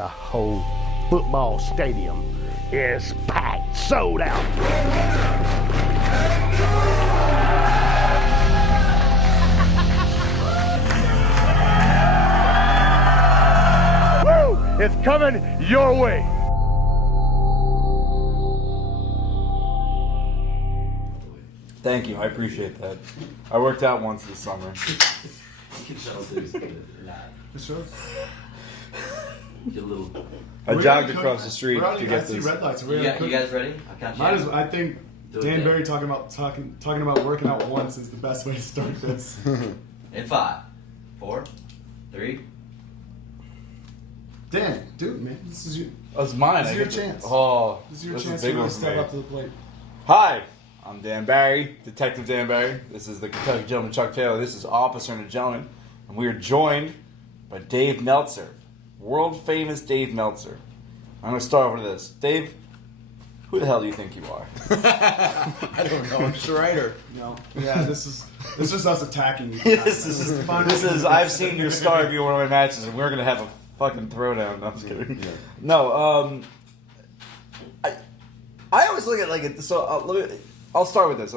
the whole football stadium is packed, sold out. Woo! It's coming your way. Thank you, I appreciate that. I worked out once this summer. You can tell there's a lot. Get a little. I jogged across the street to get this. Red lights. You guys ready? I'll count you out. I think Dan Barry talking about working out once is the best way to start this. In 5, 4, 3. Dan, dude, man, this is your. That's mine. This is your chance. Oh, This is your this chance a big to one really for step me. up to the plate. Hi, I'm Dan Barry, Detective Dan Barry. This is the Kentucky Gentleman Chuck Taylor. This is Officer and a Gentleman. And we are joined by Dave Meltzer, world famous Dave Meltzer. I'm going to start over this. Dave, who the hell do you think you are? I don't know. I'm just a writer. No, yeah, this is us attacking you. this is. I've seen your star review one of my matches, and we're going to have a fucking throwdown. No, I'm just kidding. Yeah. No, I always look at like so. I'll start with this.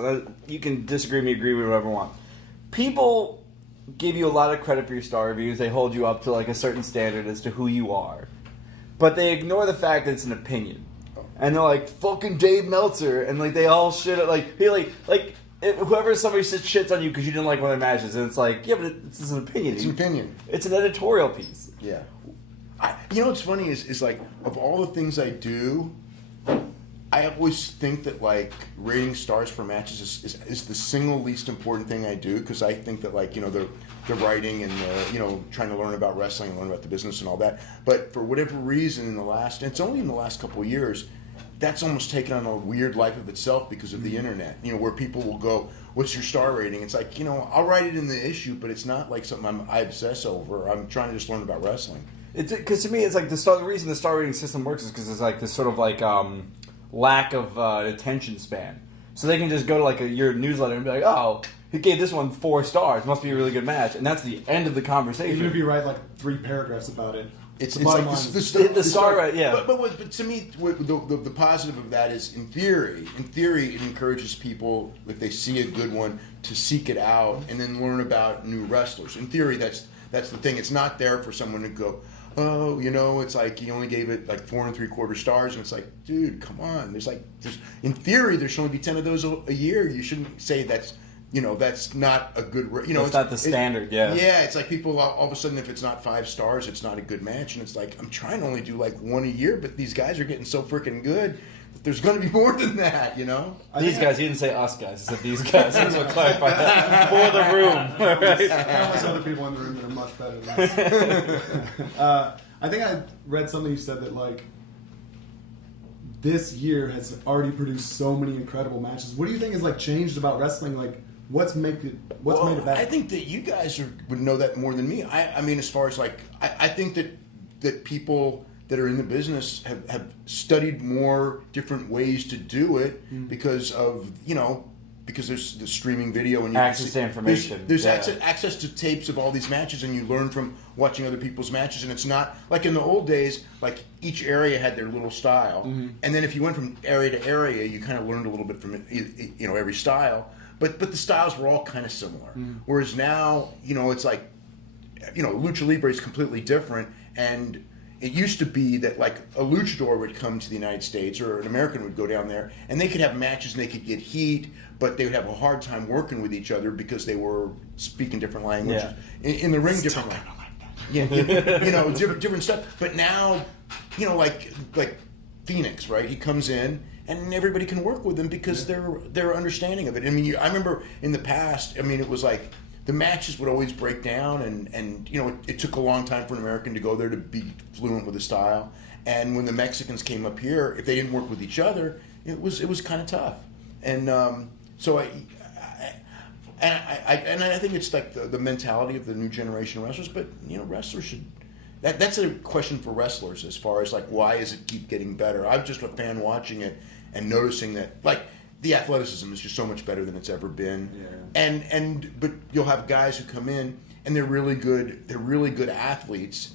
You can disagree with me, agree with whatever you want. People give you a lot of credit for your star reviews. They hold you up to like a certain standard as to who you are, but they ignore the fact that it's an opinion. And they're like fucking Dave Meltzer, and like they all shit like he like whoever somebody shits on you because you didn't like one of their matches, and it's like yeah, but it's an opinion. It's an opinion. It's an editorial piece. Yeah. You know what's funny is like of all the things I do, I always think that like rating stars for matches is the single least important thing I do, because I think that like, you know, the writing and the, you know, trying to learn about wrestling and learn about the business and all that. But for whatever reason it's only in the last couple of years, that's almost taken on a weird life of itself because of the internet, you know, where people will go, what's your star rating? It's like, you know, I'll write it in the issue, but it's not like something I obsess over. I'm trying to just learn about wrestling. It's because to me, it's like the reason the star rating system works is because it's like this sort of like lack of attention span. So they can just go to like your newsletter and be like, oh, he gave this one 4 stars. Must be a really good match, and that's the end of the conversation. Even if you write like 3 paragraphs about it, It's the like bottom the star, right? Yeah. But to me, the positive of that is, in theory, it encourages people, if they see a good one, to seek it out and then learn about new wrestlers. In theory, that's the thing. It's not there for someone to go, oh, you know, it's like he only gave it like 4 3/4 stars, and it's like, dude, come on. There's in theory, there should only be 10 of those a year. You shouldn't say that's. You know, that's not a good... You know, it's not the standard, yeah. Yeah, it's like people, all of a sudden, if it's not 5 stars, it's not a good match. And it's like, I'm trying to only do like 1 a year, but these guys are getting so freaking good that there's going to be more than that, you know? These guys, he didn't say us guys, he said these guys. I just want to clarify that for the room. Right? There's other people in the room that are much better than us. I think I read something you said that like this year has already produced so many incredible matches. What do you think has like changed about wrestling? Like, what's made it better? I think that you guys would know that more than me. I mean, as far as like, I think that people that are in the business have studied more different ways to do it because of, you know, because there's the streaming video and you access to information. There's access to tapes of all these matches, and you learn from watching other people's matches. And it's not like in the old days, like each area had their little style, and then if you went from area to area, you kind of learned a little bit from you know, every style. But the styles were all kind of similar. Whereas now, you know, it's like, you know, Lucha Libre is completely different, and it used to be that like a luchador would come to the United States, or an American would go down there, and they could have matches and they could get heat, but they would have a hard time working with each other because they were speaking different languages. Yeah. In the ring, different language. Yeah, you know, different stuff. But now, you know, like Phoenix, right? He comes in, and everybody can work with him because they're understanding of it. I mean, I remember in the past, I mean, it was like the matches would always break down, and you know, it took a long time for an American to go there to be fluent with the style. And when the Mexicans came up here, if they didn't work with each other, it was kind of tough. And so I think it's like the mentality of the new generation of wrestlers. But you know, wrestlers should. That's a question for wrestlers as far as like, why does it keep getting better? I'm just a fan watching it and noticing that like the athleticism is just so much better than it's ever been. Yeah. But you'll have guys who come in and they're really good. They're really good athletes,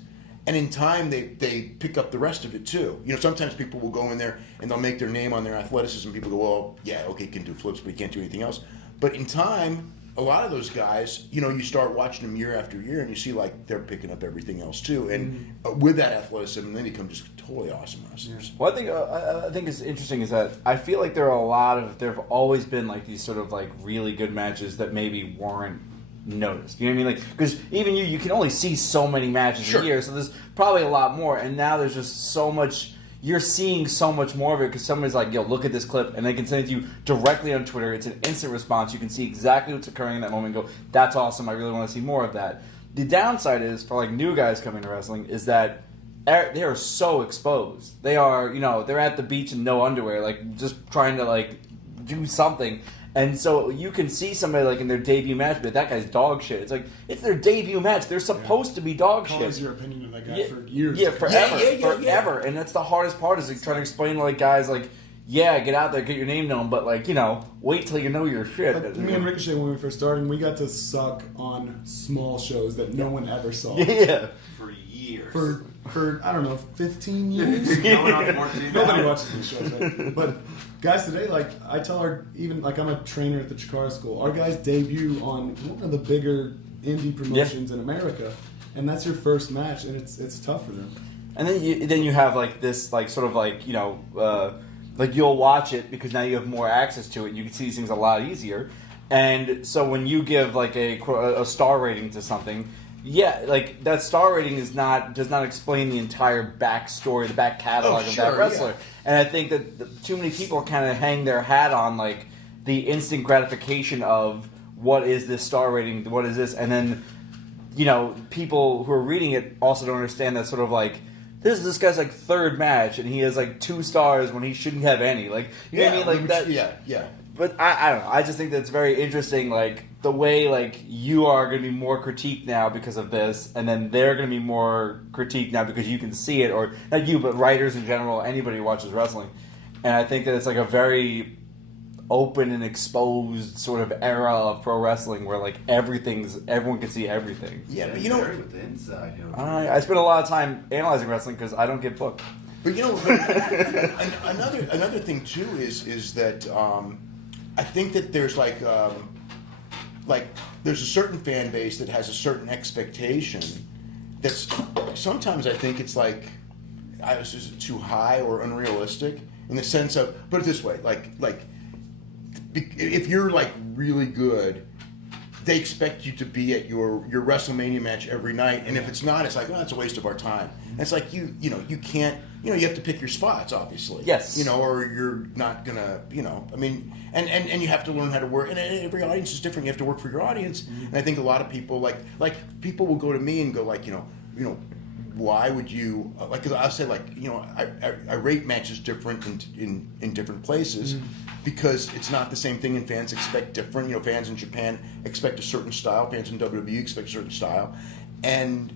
And in time, they pick up the rest of it too. You know, sometimes people will go in there and they'll make their name on their athleticism. People go, well, yeah, okay, he can do flips, but he can't do anything else. But in time, a lot of those guys, you know, you start watching them year after year, and you see like they're picking up everything else too. And with that athleticism, they become just totally awesome wrestlers. Well, I think is interesting is that I feel like there have always been like these sort of like really good matches that maybe weren't noticed. You know what I mean? Like, because even you can only see so many matches a year, so there's probably a lot more. And now there's just so much. You're seeing so much more of it because somebody's like, yo, look at this clip, and they can send it to you directly on Twitter. It's an instant response. You can see exactly what's occurring in that moment and go, that's awesome. I really want to see more of that. The downside is, for like new guys coming to wrestling, is that they are so exposed. They are, you know, they're at the beach in no underwear, like just trying to like do something. And so you can see somebody like in their debut match, but that guy's dog shit. It's like, it's their debut match. They're supposed to be dog shit. What is your opinion of that guy for years? Yeah, forever. And that's the hardest part is like trying to explain to like guys like, yeah, get out there, get your name known, but like, you know, wait till you know your shit. Like, me and Ricochet, when we first started, we got to suck on small shows that no one ever saw. Yeah. For years. For I don't know, 15 years. Going on 14 Nobody now. watches these shows, right? But guys today, like I tell even like I'm a trainer at the Chikara School. Our guys debut on one of the bigger indie promotions in America, and that's your first match, and it's tough for them. And then you have like this like sort of like, you know, like you'll watch it because now you have more access to it. You can see these things a lot easier. And so when you give like a star rating to something, yeah, like that star rating does not explain the entire backstory, the back catalog of that wrestler. Yeah. And I think that too many people kind of hang their hat on like the instant gratification of what is this star rating, what is this, and then, you know, people who are reading it also don't understand that sort of like, this guy's like third match and he has like 2 stars when he shouldn't have any. Like, you know what I mean? Like that. Yeah. But I don't know. I just think that's very interesting. Like the way like you are going to be more critiqued now because of this, and then they're going to be more critiqued now because you can see it, or not you, but writers in general, anybody who watches wrestling. And I think that it's like a very open and exposed sort of era of pro wrestling where like everyone can see everything. Yeah, but you know, with the inside, you know. I spend a lot of time analyzing wrestling because I don't get booked. But you know, another thing too is that I think that there's like there's a certain fan base that has a certain expectation. That's sometimes I think it's like is it too high or unrealistic in the sense of, put it this way, like if you're like really good, they expect you to be at your WrestleMania match every night, and if it's not, it's like, oh, it's a waste of our time. And it's like you can't, you have to pick your spots, obviously. Yes. Or you're not gonna, I mean, and you have to learn how to work, and every audience is different. You have to work for your audience, and I think a lot of people like people will go to me and go like, why would you like? Because I'll say like, I rate matches different in different places. Because it's not the same thing, and fans expect different. Fans in Japan expect a certain style. Fans in WWE expect a certain style. And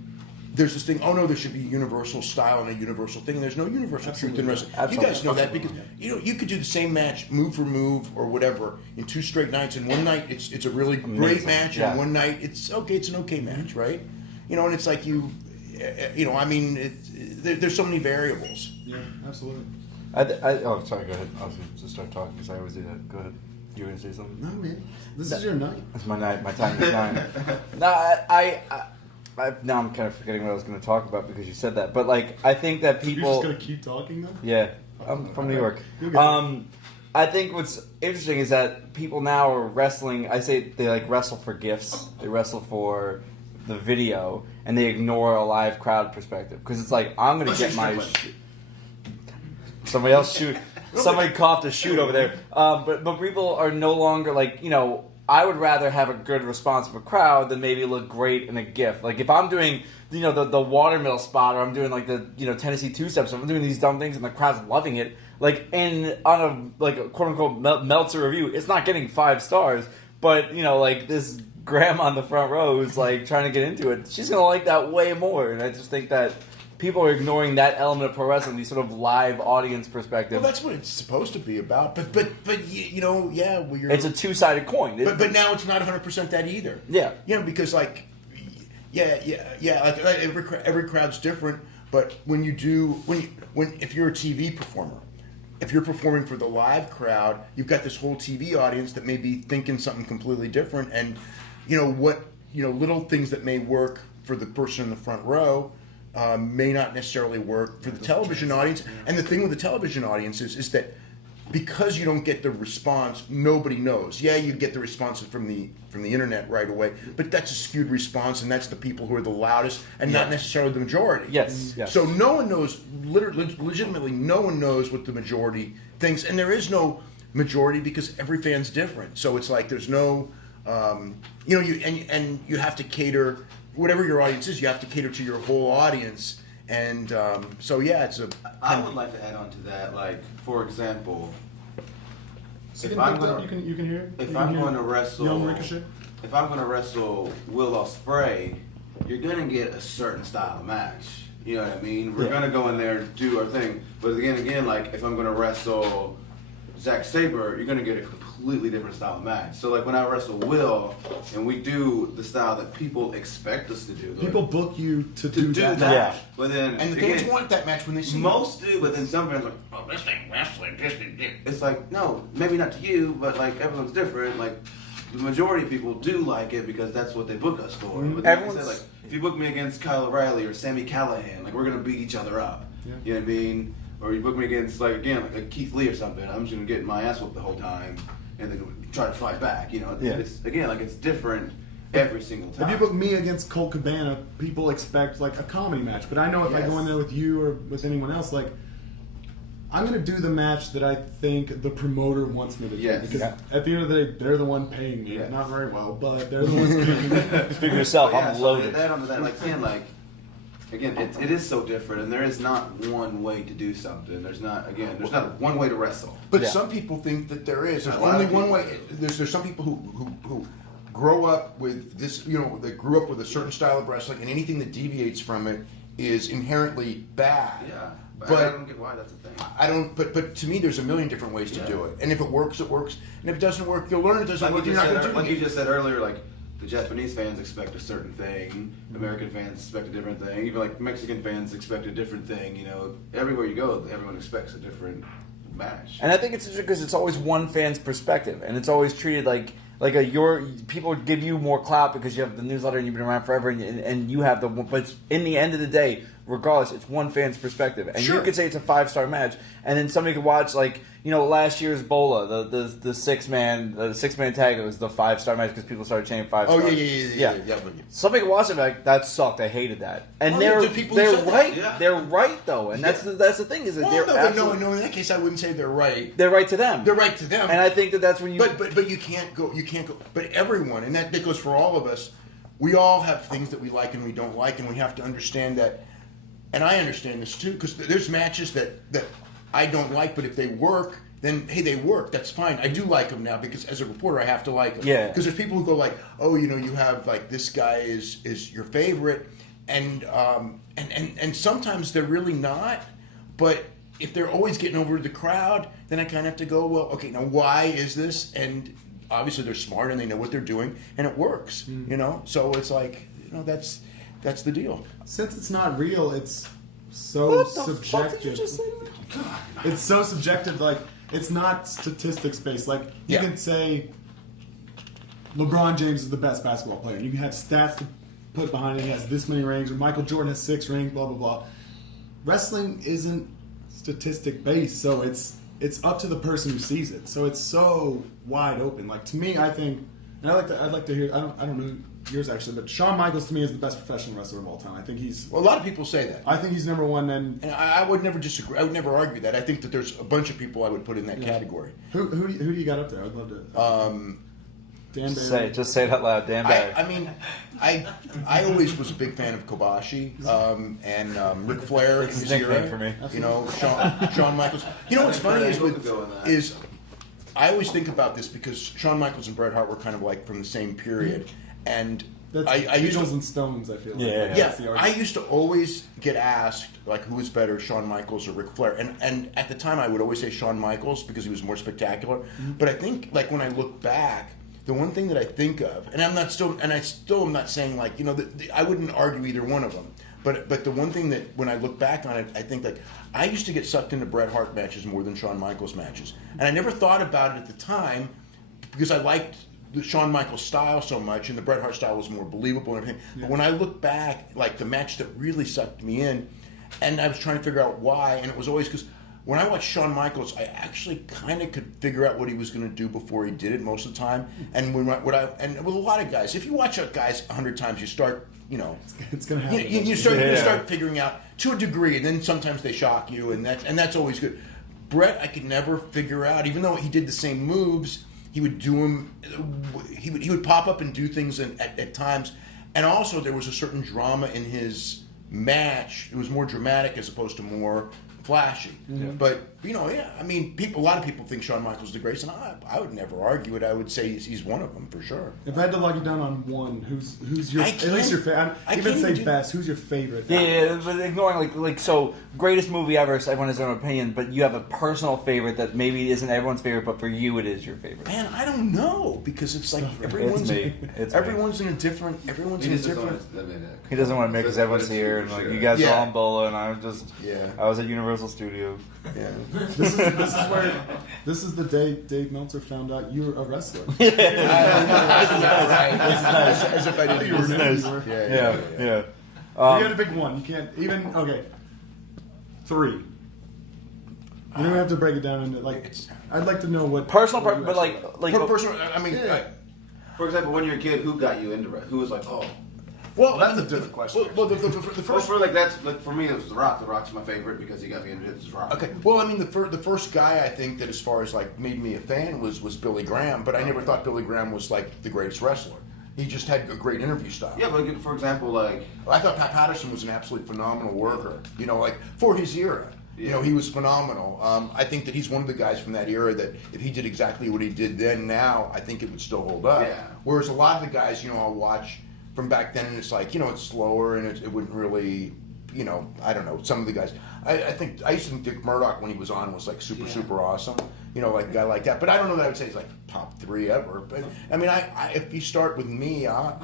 there's this thing, oh no, there should be a universal style and a universal thing. And there's no universal truth in wrestling. You guys know that because you could do the same match, move for move or whatever, in 2 straight nights. And one night it's a really great match, and one night it's an okay match, right? And it's like I mean, there's so many variables. Yeah, absolutely. Oh, sorry, go ahead. I was going to start talking because I always do that. Go ahead. You were going to say something? No, man. This is your night. It's my night. My time to shine. Now I'm kind of forgetting what I was going to talk about because you said that. But, like, I think that people... You're just going to keep talking, though? Yeah. I'm from New York. I think what's interesting is that people now are wrestling... I say they, like, wrestle for gifts. They wrestle for the video. And they ignore a live crowd perspective. Because it's like, I'm going to get my... Somebody else shoot. Somebody coughed a shoot over there. But people are no longer like, I would rather have a good response from a crowd than maybe look great in a GIF. Like if I'm doing, the watermill spot, or I'm doing like the, Tennessee two-steps, if I'm doing these dumb things and the crowd's loving it, like on a quote-unquote Meltzer review, it's not getting 5 stars. But, like this grandma on the front row is like trying to get into it. She's going to like that way more. And I just think that people are ignoring that element of pro wrestling, the sort of live audience perspective. Well, that's what it's supposed to be about. But it's a 2-sided coin. But now it's not 100% that either. Yeah. Because like, like every crowd's different. But when if you're a TV performer, if you're performing for the live crowd, you've got this whole TV audience that may be thinking something completely different, and little things that may work for the person in the front row may not necessarily work for the television audience. And the thing with the television audience is that because you don't get the response, nobody knows. Yeah, you get the responses from the internet right away, but that's a skewed response, and that's the people who are the loudest and not necessarily the majority. Yes. So no one knows, legitimately, no one knows what the majority thinks, and there is no majority because every fan's different. So it's like there's no, you have to cater, whatever your audience is, you have to cater to your whole audience. And so yeah, it's a. I would like to add on to that, like for example, you can hear. If I'm going to wrestle, Young Ricochet. If I'm going to wrestle Will Ospreay, you're going to get a certain style of match. You know what I mean? We're going to go in there and do our thing. But again, like if I'm going to wrestle Zack Sabre, you're going to get a completely different style of match. So like when I wrestle Will, and we do the style that people expect us to do. People book you to do that. Yeah. But then And the fans want that match when they see most do, but then some fans are like, oh, this ain't wrestling, this ain't it. It's like, no, maybe not to you, but like everyone's different. Like the majority of people do like it because that's what they book us for. But then like I said, like if you book me against Kyle O'Reilly or Sami Callihan, like we're gonna beat each other up. Yeah. You know what I mean? Or you book me against like Keith Lee or something, I'm just gonna get my ass whooped the whole time and then try to fight back. You know, it's again like it's different every single time. If you book me against Colt Cabana, people expect like a comedy match. But I know if I go in there with you or with anyone else, like I'm going to do the match that I think the promoter wants me to do. Because at the end of the day, they're the one paying me. Not very well, but they're the ones paying me. Speak for yourself, I'm loaded. Again, it is so different, and there is not one way to do something. There's not one way to wrestle. But some people think that there is. There's only one way. There's some people who grow up with this. They grew up with a certain style of wrestling, and anything that deviates from it is inherently bad. Yeah, but But I don't get why that's a thing. I don't. But to me, there's a million different ways to do it. And if it works, it works. And if it doesn't work, you'll learn it doesn't work. You're not going to do it. Like you just said earlier, like the Japanese fans expect a certain thing, American fans expect a different thing, even like Mexican fans expect a different thing. You know, everywhere you go, everyone expects a different match. And I think it's interesting because it's always one fan's perspective, and it's always treated like people give you more clout because you have the newsletter and you've been around forever, and you have the. But in the end of the day, regardless, it's one fan's perspective, and you could say it's a 5-star match, and then somebody could watch last year's Bola, the six man tag. It was the 5-star match because people started chanting 5 stars. Oh yeah. Somebody could watch it and be like, that sucked. I hated that. And they're right. Yeah. They're right though, and that's the thing is that they're absolutely. No. In that case, I wouldn't say they're right. They're right to them. They're right to them. And I think that's when you. But you can't go. But everyone, and that goes for all of us. We all have things that we like and we don't like, and we have to understand that. And I understand this too, because there's matches that I don't like, but if they work, then hey, they work. That's fine. I do like them now because as a reporter, I have to like them. Yeah. Because there's people who go like, oh, you have like this guy is your favorite, and sometimes they're really not. But if they're always getting over the crowd, then I kind of have to go, well, okay, now why is this? And obviously they're smart and they know what they're doing, and it works. So it's like that's the deal. Since it's not real, it's so subjective. Fuck did you just say? It's so subjective. Like it's not statistics based. Like you can say LeBron James is the best basketball player. You can have stats to put behind it. He has this many rings, or Michael Jordan has 6 rings. Blah blah blah. Wrestling isn't statistic based, so it's up to the person who sees it. So it's so wide open. Like to me, I think, and I'd like to hear. I don't know yours actually, but Shawn Michaels to me is the best professional wrestler of all time. I think he's. Well, a lot of people say that. I think he's number one. And I would never disagree. I would never argue that. I think that there's a bunch of people I would put in that category. Who do you got up there? I'd love to. Dan Bailey. Just say it out loud, Dan Bailey. I mean, I always was a big fan of Kobashi and Ric Flair. It's his nickname for me. Shawn Michaels. You know what's funny is I always think about this because Shawn Michaels and Bret Hart were kind of like from the same period, and I used to, and Stones. I feel I used to always get asked like who was better, Shawn Michaels or Ric Flair, and at the time I would always say Shawn Michaels because he was more spectacular. But I think like when I look back, the one thing that I think of, and I still am not saying like I wouldn't argue either one of them, But the one thing that when I look back on it, I think like I used to get sucked into Bret Hart matches more than Shawn Michaels matches, and I never thought about it at the time because I liked the Shawn Michaels style so much, and the Bret Hart style was more believable and everything. But when I look back, like the match that really sucked me in, and I was trying to figure out why, and it was always because when I watched Shawn Michaels, I actually kind of could figure out what he was going to do before he did it most of the time. And and with a lot of guys, if you watch guys 100 times, you start. It's gonna happen. You start figuring out to a degree, and then sometimes they shock you, and that's always good. Bret, I could never figure out, even though he did the same moves, he would do them. He would pop up and do things at times, and also there was a certain drama in his match. It was more dramatic as opposed to more flashy. But I mean, a lot of people think Shawn Michaels is the greatest, and I would never argue it. I would say he's one of them for sure. If I had to lock you down on one, who's your at least your favorite? Even say best. Who's your favorite? Yeah, but ignoring so greatest movie ever. So everyone has their own opinion, but you have a personal favorite that maybe isn't everyone's favorite, but for you it is your favorite. Man, I don't know because it's like everyone's in a different. He doesn't want to make because everyone's here and like you guys are all in Bolo and I'm just I was at Universal Studios. Yeah. This is the day Dave Meltzer found out you're a wrestler. As if I didn't. You were nice. Yeah. You had to pick one. You can't even. Okay. 3. You don't have to break it down into like. I'd like to know what personal, what you but like personal. I mean, For example, when you're a kid, who got you into it? Who was like, oh. well, that's a different question. Well, the First, first. for like that's like for me, it was The Rock. The Rock's my favorite because he got me into it. It's Rock. Okay. Well, I mean, the first guy I think that as far as like made me a fan was Billy Graham, but I never thought Billy Graham was like the greatest wrestler. He just had a great interview style. Yeah, but for example, like I thought Pat Patterson was an absolutely phenomenal worker. Like for his era. He was phenomenal. I think that he's one of the guys from that era that if he did exactly what he did then, now I think it would still hold up. Yeah. Whereas a lot of the guys, I'll watch from back then, and it's like, it's slower, and it wouldn't really, I don't know. Some of the guys, I used to think Dick Murdoch when he was on was like super awesome. Like a guy like that. But I don't know that I would say he's like top 3 ever. But I mean, if you start with me, I'll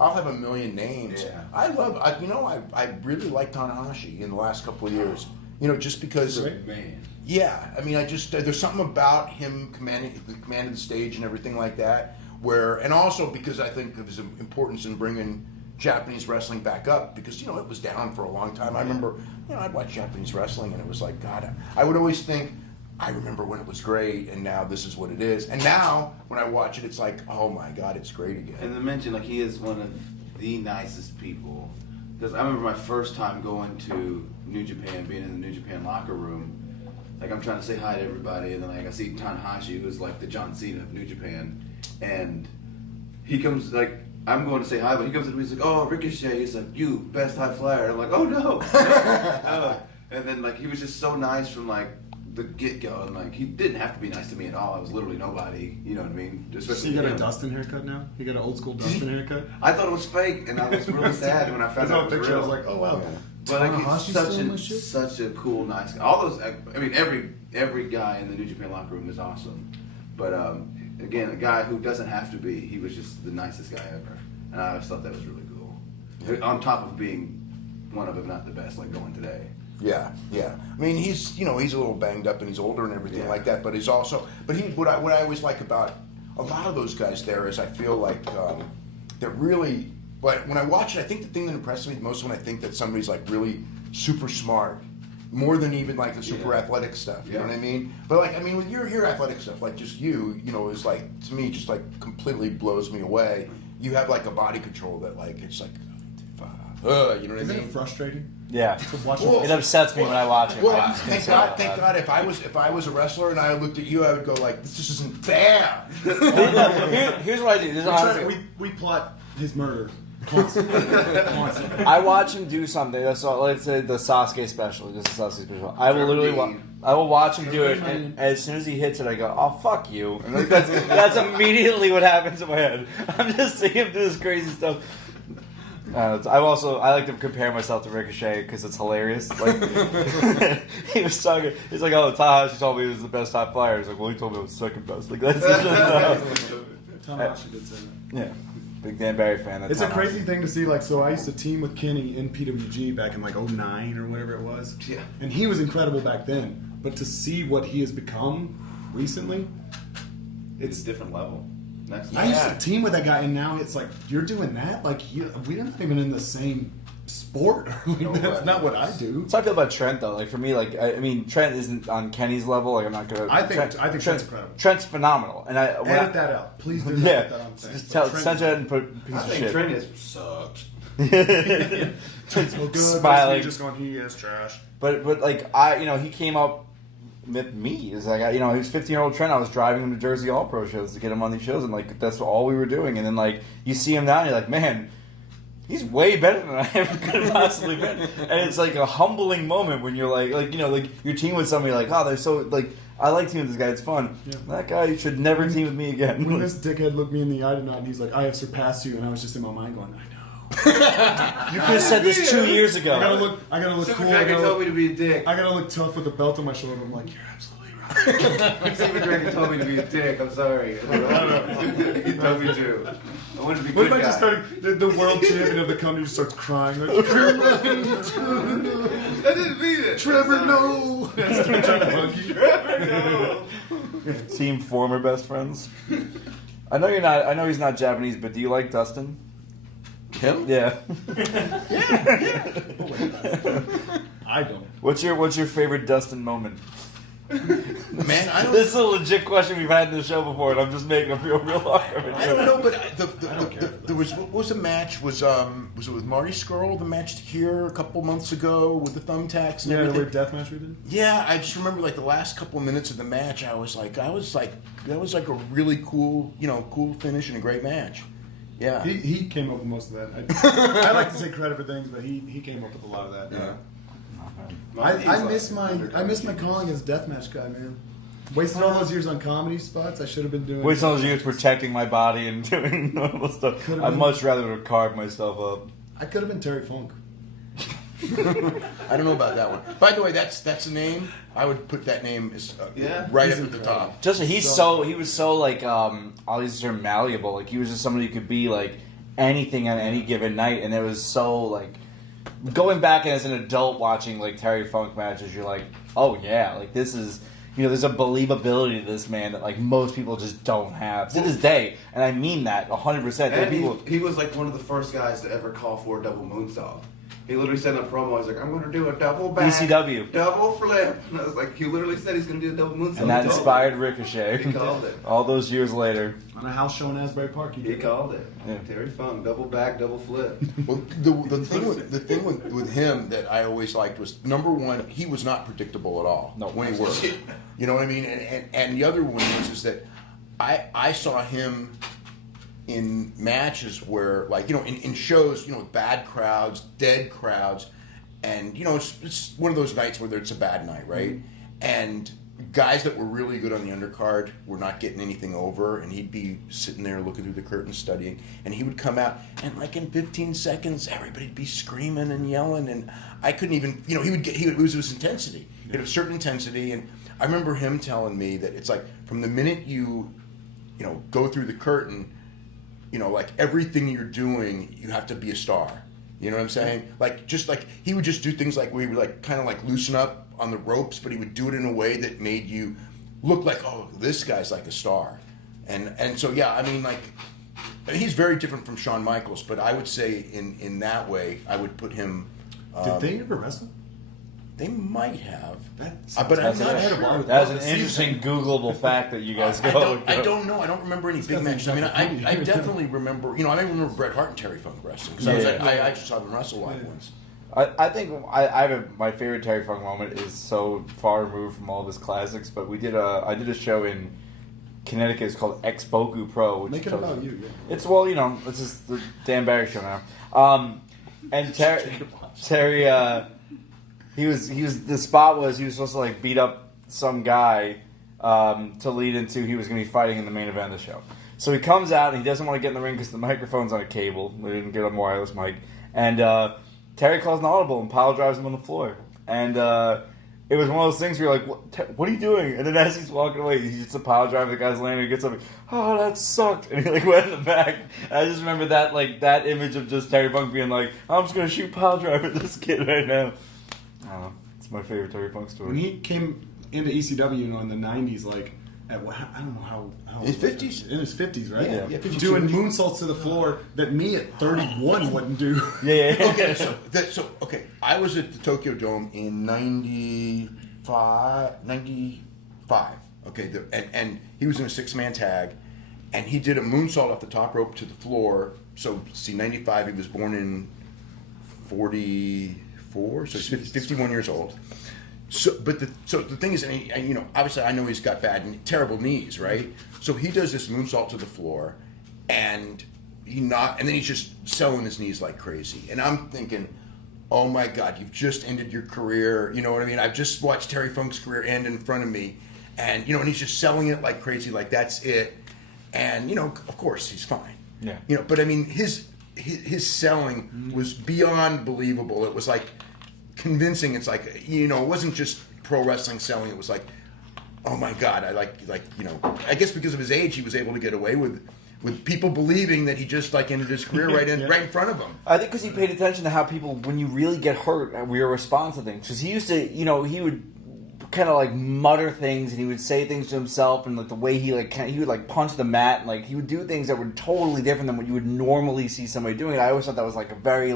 have a million names. Yeah. I really like Tanahashi in the last couple of years. Just because. man. Yeah, I mean, there's something about him commanding the stage and everything like that. And also because I think of his importance in bringing Japanese wrestling back up because it was down for a long time. I remember I'd watch Japanese wrestling and it was like God. I would always think I remember when it was great and now this is what it is. And now when I watch it, it's like oh my God, it's great again. And to mention he is one of the nicest people because I remember my first time going to New Japan, being in the New Japan locker room. Like I'm trying to say hi to everybody, and then I see Tanahashi, who's like the John Cena of New Japan, and he comes I'm going to say hi, but he comes to me, he's like, "Oh, Ricochet," he's like, "You best high flyer." And I'm like, "Oh no!" And then he was just so nice from the get go, and he didn't have to be nice to me at all. I was literally nobody, you know what I mean? So you got a Dustin haircut now? You got an old school Dustin haircut? I thought it was fake, and I was really sad when I found out it was real. I was like, "Oh wow." But he's such a cool, nice guy. All those, I mean, every guy in the New Japan locker room is awesome. But again, a guy who doesn't have to be, he was just the nicest guy ever, and I always thought that was really cool. On top of being one of, if not the best, going today. Yeah. I mean, he's a little banged up and he's older and everything like that. But he's also, what I always like about a lot of those guys there is I feel like they're really. But when I watch it, I think the thing that impresses me the most when I think that somebody's really super smart, more than even the super athletic stuff. You know what I mean? But with your athletic stuff, just you, is to me just completely blows me away. You have a body control that it's you know what I mean? Isn't it frustrating? Yeah, Well, it upsets me when I watch it. Well, thank God. If I was a wrestler and I looked at you, I would go this just isn't fair. Here's what I do. This is honestly, we plot his murder. Constantly. I watch him do something. Let's say the Sasuke special. Just the Sasuke special. I will literally I will watch him do it, and as soon as he hits it, I go, "Oh fuck you!" And that's immediately what happens in my head. I'm just seeing him do this crazy stuff. I like to compare myself to Ricochet because it's hilarious. He was talking. He's like, "Oh, Tanahashi told me he was the best top flyer." He's like, "Well, he told me I was second best." That's Tanahashi did say that. Yeah. Big Dan Barry fan. It's a crazy thing to see. Like, so I used to team with Kenny in PWG back in like '09 or whatever it was. Yeah. And he was incredible back then. But to see what he has become recently, It's a different level. Next I used to team with that guy, and now it's like you're doing that. Like we're not even in the same sport. That's not what I do. That's how I feel about Trent, though. Like for me, like I mean, Trent isn't on Kenny's level. Like I'm not gonna. I think Trent's incredible. Trent's phenomenal, and Edit that out, please. Do not Yeah, put that on thing. just But censor it and put piece I of think shit. Trent sucks. Trent's Well, good. smiling. Just going, he is trash. But like he came up with me. It's like he was 15-year-old Trent. I was driving him to Jersey All Pro shows to get him on these shows, and like that's all we were doing. And then like you see him now, and you're like, man, he's way better than I ever could have possibly been. And it's like a humbling moment when you're like you're teaming with somebody like, oh, they're so like I like teaming with this guy. It's fun. Yeah. That guy should never team with me again. When this dickhead looked me in the eye tonight, and he's like, "I have surpassed you," and I was just in my mind going, "I know." You could have said this 2 years ago. I gotta look Super cool. Dragon told me to be a dick. I gotta look tough with a belt on my shoulder. I'm like, you're absolutely right. Super Dragon told me to be a dick. I'm sorry. He told me to. I wanted to be What good if I just guy. started, the world champion of the company just starts crying like, I didn't mean it. Trevor, no! Start trying to hug you. Trevor, no. Team former best friends. I know you're not. I know he's not Japanese, but do you like Dustin? Him? Yeah. I don't. What's your favorite Dustin moment? Man, I don't. This is a legit question we've had in the show before, and I'm just making a real hard. I don't know, but there was what was the match? Was it with Marty Skrull? The match here a couple months ago with the thumbtacks and Yeah, the everything. weird death match we did? Yeah, I just remember like the last couple of minutes of the match. I was like that was like a really cool finish and a great match. Yeah. He came up with most of that. I like to take credit for things, but he came up with a lot of that. Yeah. I miss my calling as deathmatch guy, man. Wasted all those years on comedy spots. I should have been doing. Wasting all those years protecting my body and doing normal stuff. Could've I'd been. much rather have carved myself up. I could have been Terry Funk. I don't know about that one. By the way, that's a name. I would put that name right He's up at the top. Just he was so like I'll use the term malleable. Like he was just somebody who could be like anything on any given night, and it was so like going back as an adult watching like Terry Funk matches. You're like, oh yeah, like this is. There's a believability to this man that like most people just don't have to this day, and I mean that 100%. And he was like one of the first guys to ever call for a double moonsault. He literally said in a promo, he's like, I'm going to do a double back, ECW. double flip. And I was like, he literally said he's going to do a double moonsault. And that He told inspired it. Ricochet. He called it. All those years later. On a house show in Asbury Park, He did. called it. Yeah. Terry Funk, double back, double flip. Well, the thing with him that I always liked was number one, he was not predictable at all. No. When he worked, you know what I mean. And the other one is that I saw him in matches where like in shows with bad crowds, dead crowds, and it's one of those nights where it's a bad night, right? Mm-hmm. And guys that were really good on the undercard were not getting anything over, and he'd be sitting there looking through the curtain studying, and he would come out, and like in 15 seconds, everybody'd be screaming and yelling, and I couldn't even, it was his intensity. He had a certain intensity, and I remember him telling me that it's like from the minute you go through the curtain, like everything you're doing, you have to be a star. You know what I'm saying? Like, just like, he would just do things like where he would like kind of like loosen up on the ropes, but he would do it in a way that made you look like, oh, this guy's like a star. And so, yeah, I mean, like, he's very different from Shawn Michaels, but I would say in that way, I would put him... Did they ever wrestle? They might have. But I'm not sure. That's an interesting Googleable fact that you guys go. I don't know. I don't remember any big matches. I mean, I definitely remember. I remember Bret Hart and Terry Funk wrestling because I actually saw them wrestle live once. I think I have my favorite Terry Funk moment is so far removed from all of his classics, but I did a show in Connecticut. It's called Ex Boku Pro. Which Make it about you. Yeah. It's it's just the Dan Barry show now. And Terry. He was the spot was he was supposed to like beat up some guy to lead into he was going to be fighting in the main event of the show. So he comes out and he doesn't want to get in the ring because the microphone's on a cable. We didn't get a wireless mic. And Terry calls an audible and pile drives him on the floor. And it was one of those things where you're like, what are you doing? And then as he's walking away, he's just a pile driver. The guy's landing, he gets up, oh, that sucked. And he like went in the back. And I just remember that that image of just Terry Funk being like, I'm just going to shoot pile driver this kid right now. I don't know. It's my favorite Terry Funk story. When he came into ECW in the 90s, like, I don't know how in his 50s? In his 50s, right? Yeah, 52. Doing moonsaults to the floor that me at 31 wouldn't do. Yeah. Okay, so I was at the Tokyo Dome in 95. Okay, and he was in a 6-man tag, and he did a moonsault off the top rope to the floor. So, see, 95, he was born in 44, so he's 51 years old. So the thing is, and obviously I know he's got terrible knees, right? So he does this moonsault to the floor, and and then he's just selling his knees like crazy. And I'm thinking, oh my God, you've just ended your career. You know what I mean? I've just watched Terry Funk's career end in front of me, and and he's just selling it like crazy, like that's it. And of course he's fine. Yeah. But I mean his selling was beyond believable. It was like convincing. It's like it wasn't just pro wrestling selling. It was like, oh my God, I I guess because of his age, he was able to get away with people believing that he just ended his career right in front of them. I think because he paid attention to how people, when you really get hurt, we respond to things. Because he used to, he would kind of mutter things, and he would say things to himself, and the way he would punch the mat, and he would do things that were totally different than what you would normally see somebody doing. And I always thought that was a very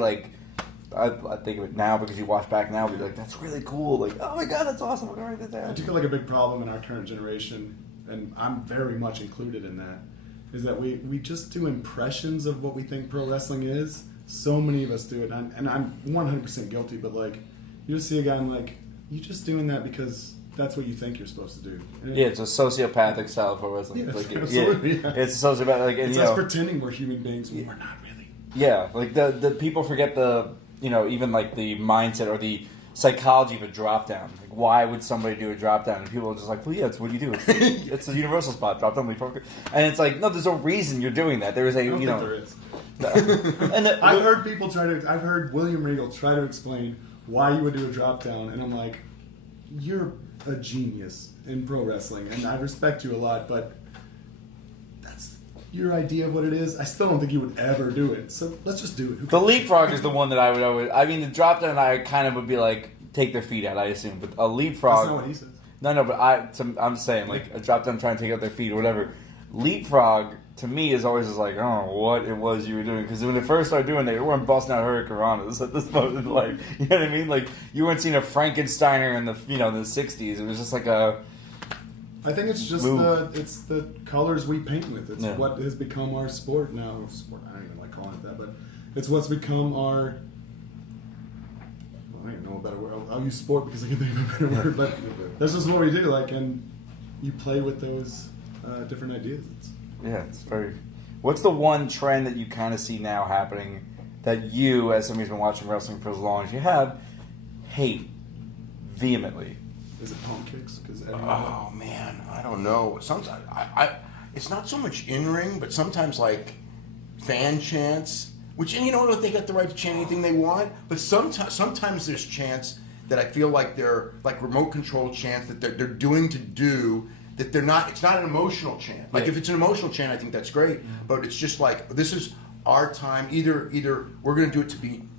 I think of it now because you watch back now, but that's really cool. Oh my God, that's awesome. I'm gonna write that down. I do feel like a big problem in our current generation, and I'm very much included in that, is that we just do impressions of what we think pro wrestling is. So many of us do it, and I'm 100% guilty. But you just see a guy and you're just doing that because that's what you think you're supposed to do. And it's a sociopathic style of pro wrestling. Yeah, absolutely. Yeah. It's a sociopathic. It's us pretending we're human beings when we're not really. Yeah, the people forget the even the mindset or the psychology of a drop down. Why would somebody do a drop down? And people are just well, yeah, it's what you do. It's a universal spot, drop down. And it's no, there's no reason you're doing that. There is I don't think there is. I've heard people I've heard William Regal try to explain why you would do a drop down, and I'm like, you're a genius in pro wrestling, and I respect you a lot, but that's your idea of what it is. I still don't think you would ever do it, so let's just do it. The leapfrog is the one that I would always... I mean, the drop down, I kind of would be take their feet out, I assume, but a leapfrog... That's not what he says. No, but I'm saying, a drop down trying to take out their feet or whatever. Leapfrog, to me, is always just I don't know what it was you were doing. Because when they first started doing it, they weren't busting out hurricanranas at this moment in life. You know what I mean? You weren't seeing a Frankensteiner in the the 60s. It was just a... I think it's just it's the colors we paint with. It's what has become our sport now. Sport, I don't even like calling it that, but it's what's become our... I don't even know a better word. I'll use sport because I can think of a better word, but that's just what we do. And you play with those different ideas. It's very... What's the one trend that you kind of see now happening that you, as somebody who's been watching wrestling for as long as you have, hate vehemently? Is it palm kicks? Oh man, I don't know. Sometimes it's not so much in ring, but sometimes fan chants. Which they got the right to chant anything they want. But sometimes there's chants that I feel like they're remote control chants that they're doing to do that they're not. It's not an emotional chant. If it's an emotional chant, I think that's great. But it's just this is our time. Either we're going to do it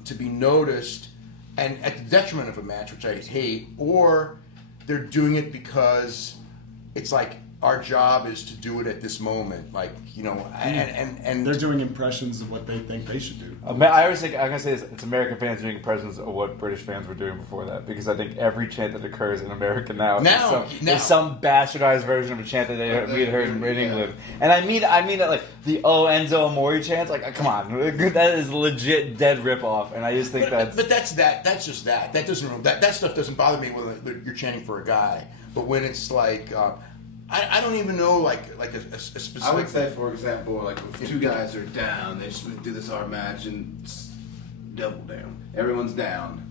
to be noticed, and at the detriment of a match, which I hate, or they're doing it because it's our job is to do it at this moment, and they're doing impressions of what they think they should do. I always think, I'm going to say this, it's American fans doing impressions of what British fans were doing before that, because I think every chant that occurs in America now is some bastardized version of a chant that we had heard in England. And I mean that the Enzo Amore chants, come on, that is legit dead ripoff, and I just think that's just that. That doesn't that stuff doesn't bother me when you're chanting for a guy, but when it's I don't even know a specific... I would say, for example, if two guys are down, they just do this hard match and double down. Everyone's down.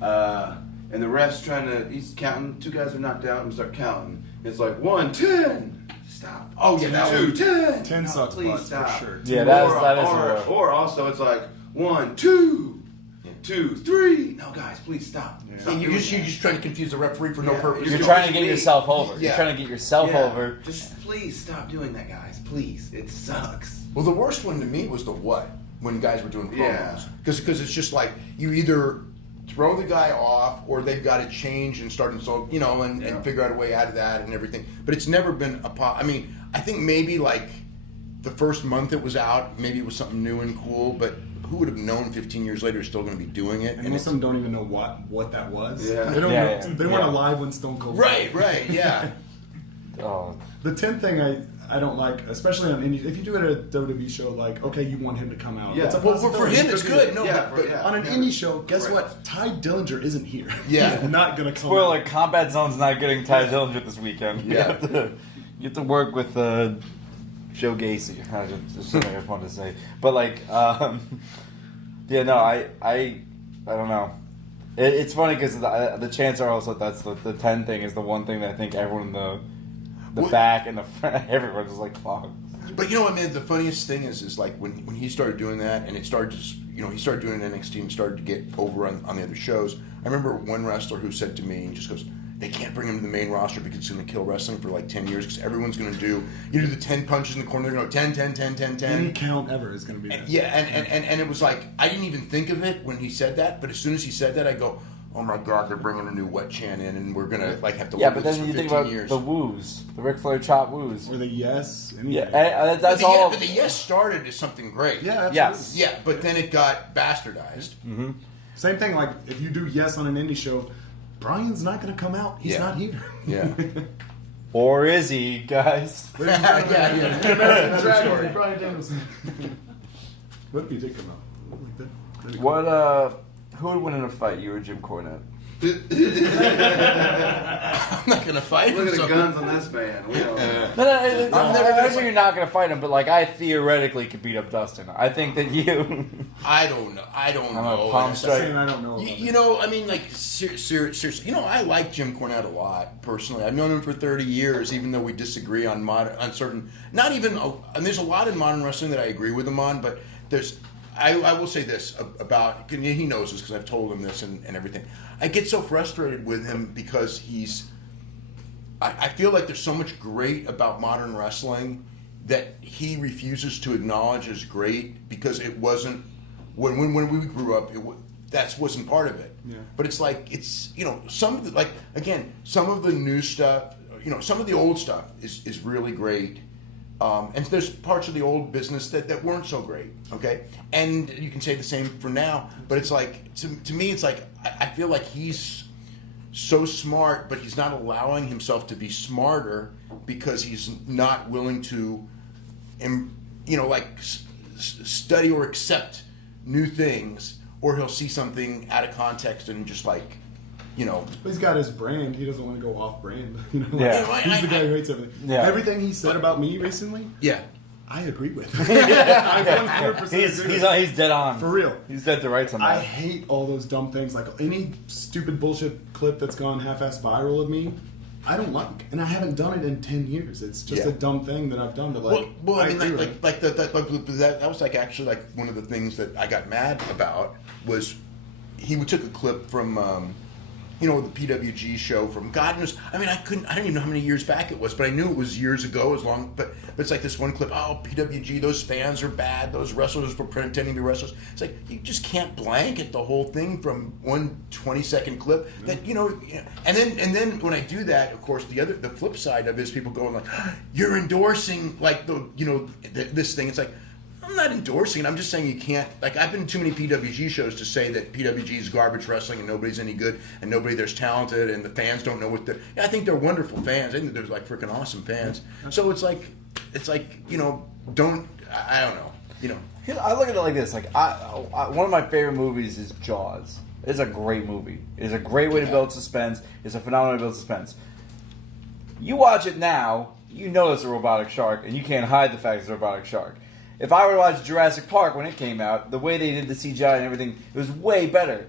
And the ref's he's counting. Two guys are knocked out and start counting. It's 1, 10. Stop. Oh, yeah, that 2, 10. 10 sucks, please stop. for sure. Yeah, that is or also it's 1, 2. 2, 3. No, guys, please stop. Stop And you're doing just trying to confuse the referee for no Yeah, purpose. You're You're trying to doing get me. yourself over. Yeah. You're trying to get yourself Yeah. over. Just please stop doing that, guys. Please. It sucks. Well, the worst one to me was the what when guys were doing promos Yeah. because it's just like you either throw the guy off or they've got to change and start and figure out a way out of that and everything. But it's never been I mean, I think maybe like the first month it was out, maybe it was something new and cool, but who would have known 15 years later is still going to be doing it? And most of them don't even know what that was. Yeah. They don't Yeah, know. yeah. They weren't alive when Stone Cold. right, yeah. Oh, The 10 thing I don't like, especially on indie. If you do it at a WWE show, like, okay, you want him to come out. Yeah. It's a Well, for possibility. him He it's could do good. it. No, Yeah, but yeah. On an Yeah. indie show, guess Right. what? Ty Dillinger isn't here. Yeah. He's not going to come spoiler: out. Combat Zone's not getting Ty Dillinger this weekend. Yeah. You have to work with Joe Gacy. I just something I wanted to say, but like, yeah, no, I don't know. It's funny because the chants are also that's the 10 thing is the one thing that I think everyone in the What- back and the front, everyone's just like, fuck. But you know what, man? The funniest thing is like when he started doing that, and it started to, he started doing it in NXT and started to get over on the other shows. I remember one wrestler who said to me, and just goes, "They can't bring him to the main roster because it's going to kill wrestling for like 10 years because everyone's going to do the 10 punches in the corner. They're going to go 10, 10, 10, 10, 10." Any count ever is going to be that. Yeah, and it was like I didn't even think of it when he said that, but as soon as he said that, I go, "Oh my God, they're bringing a new wet chant in, and we're gonna like have to Yeah, live but with this then for you 15 think about years." the woos, the Ric Flair chop woos. Or the yes. Anything. Yeah, But that's the, all. but the yes started as something great. Yeah, absolutely. Yes. Yeah, but then it got bastardized. Same thing, like, if you do yes on an indie show, Brian's not going to come out. He's Yeah. not here. Yeah. Or is he, guys? Ladies and gentlemen, Yeah. the American Story. Dragon, Brian Danielson. What if he did come out? Like that? That'd be cool. What? Who would win in a fight? You or Jim Cornette? I'm not gonna fight Look him. at the so- guns on this man. We don't know. No, I'm never I gonna know you're not gonna fight him, but like I theoretically could beat up Dustin. I think that you. I don't know. I don't I'm know. a palm Like, strike. Saying I don't know. about You it. know, I mean, like, seriously. I like Jim Cornette a lot, personally. I've known him for 30 years, even though we disagree on certain... Not even... And there's a lot in modern wrestling that I agree with him on, but there's... I will say this about... He knows this because I've told him this and everything. I get so frustrated with him because he's... I feel like there's so much great about modern wrestling that he refuses to acknowledge as great because it wasn't... When we grew up, that wasn't part of it. Yeah. But it's like some of the some of the new stuff, some of the old stuff is really great. And there's parts of the old business that weren't so great. Okay, and you can say the same for now. But it's like to me, it's like I feel like he's so smart, but he's not allowing himself to be smarter because he's not willing to, study or accept new things, or he'll see something out of context and just like, But he's got his brand. He doesn't want to go off brand. Yeah. He's the guy who hates everything. Yeah. Everything he said about me recently, yeah. I agree with. I 100% He's agree with. he's dead on. For real. He's dead to rights on I that. hate all those dumb things. Like any stupid bullshit clip that's gone half-ass viral of me, I don't like. And I haven't done it in 10 years. It's just Yeah. a dumb thing that I've done. But like, Well, I mean, agree with it. that was like actually like one of the things that I got mad about was he took a clip from the PWG show from God knows. I mean, I didn't even know how many years back it was, but I knew it was years ago. As long, but it's like this one clip. Oh, PWG, those fans are bad. Those wrestlers were pretending to be wrestlers. It's like you just can't blanket the whole thing from one 20-second clip. That and then when I do that, of course, the flip side of it is people going like, you're endorsing like this thing. It's like, I'm not endorsing it. I'm just saying you can't. Like, I've been to too many PWG shows to say that PWG is garbage wrestling and nobody's any good and nobody there's talented and the fans don't know what they're. Yeah, I think they're wonderful fans. I think they're like freaking awesome fans. So it's like don't. I don't know. I look at it like this. Like one of my favorite movies is Jaws. It's a great movie. It's a great way to build suspense. It's a phenomenal way to build suspense. You watch it now, you know it's a robotic shark, and you can't hide the fact it's a robotic shark. If I were to watch Jurassic Park when it came out, the way they did the CGI and everything, it was way better.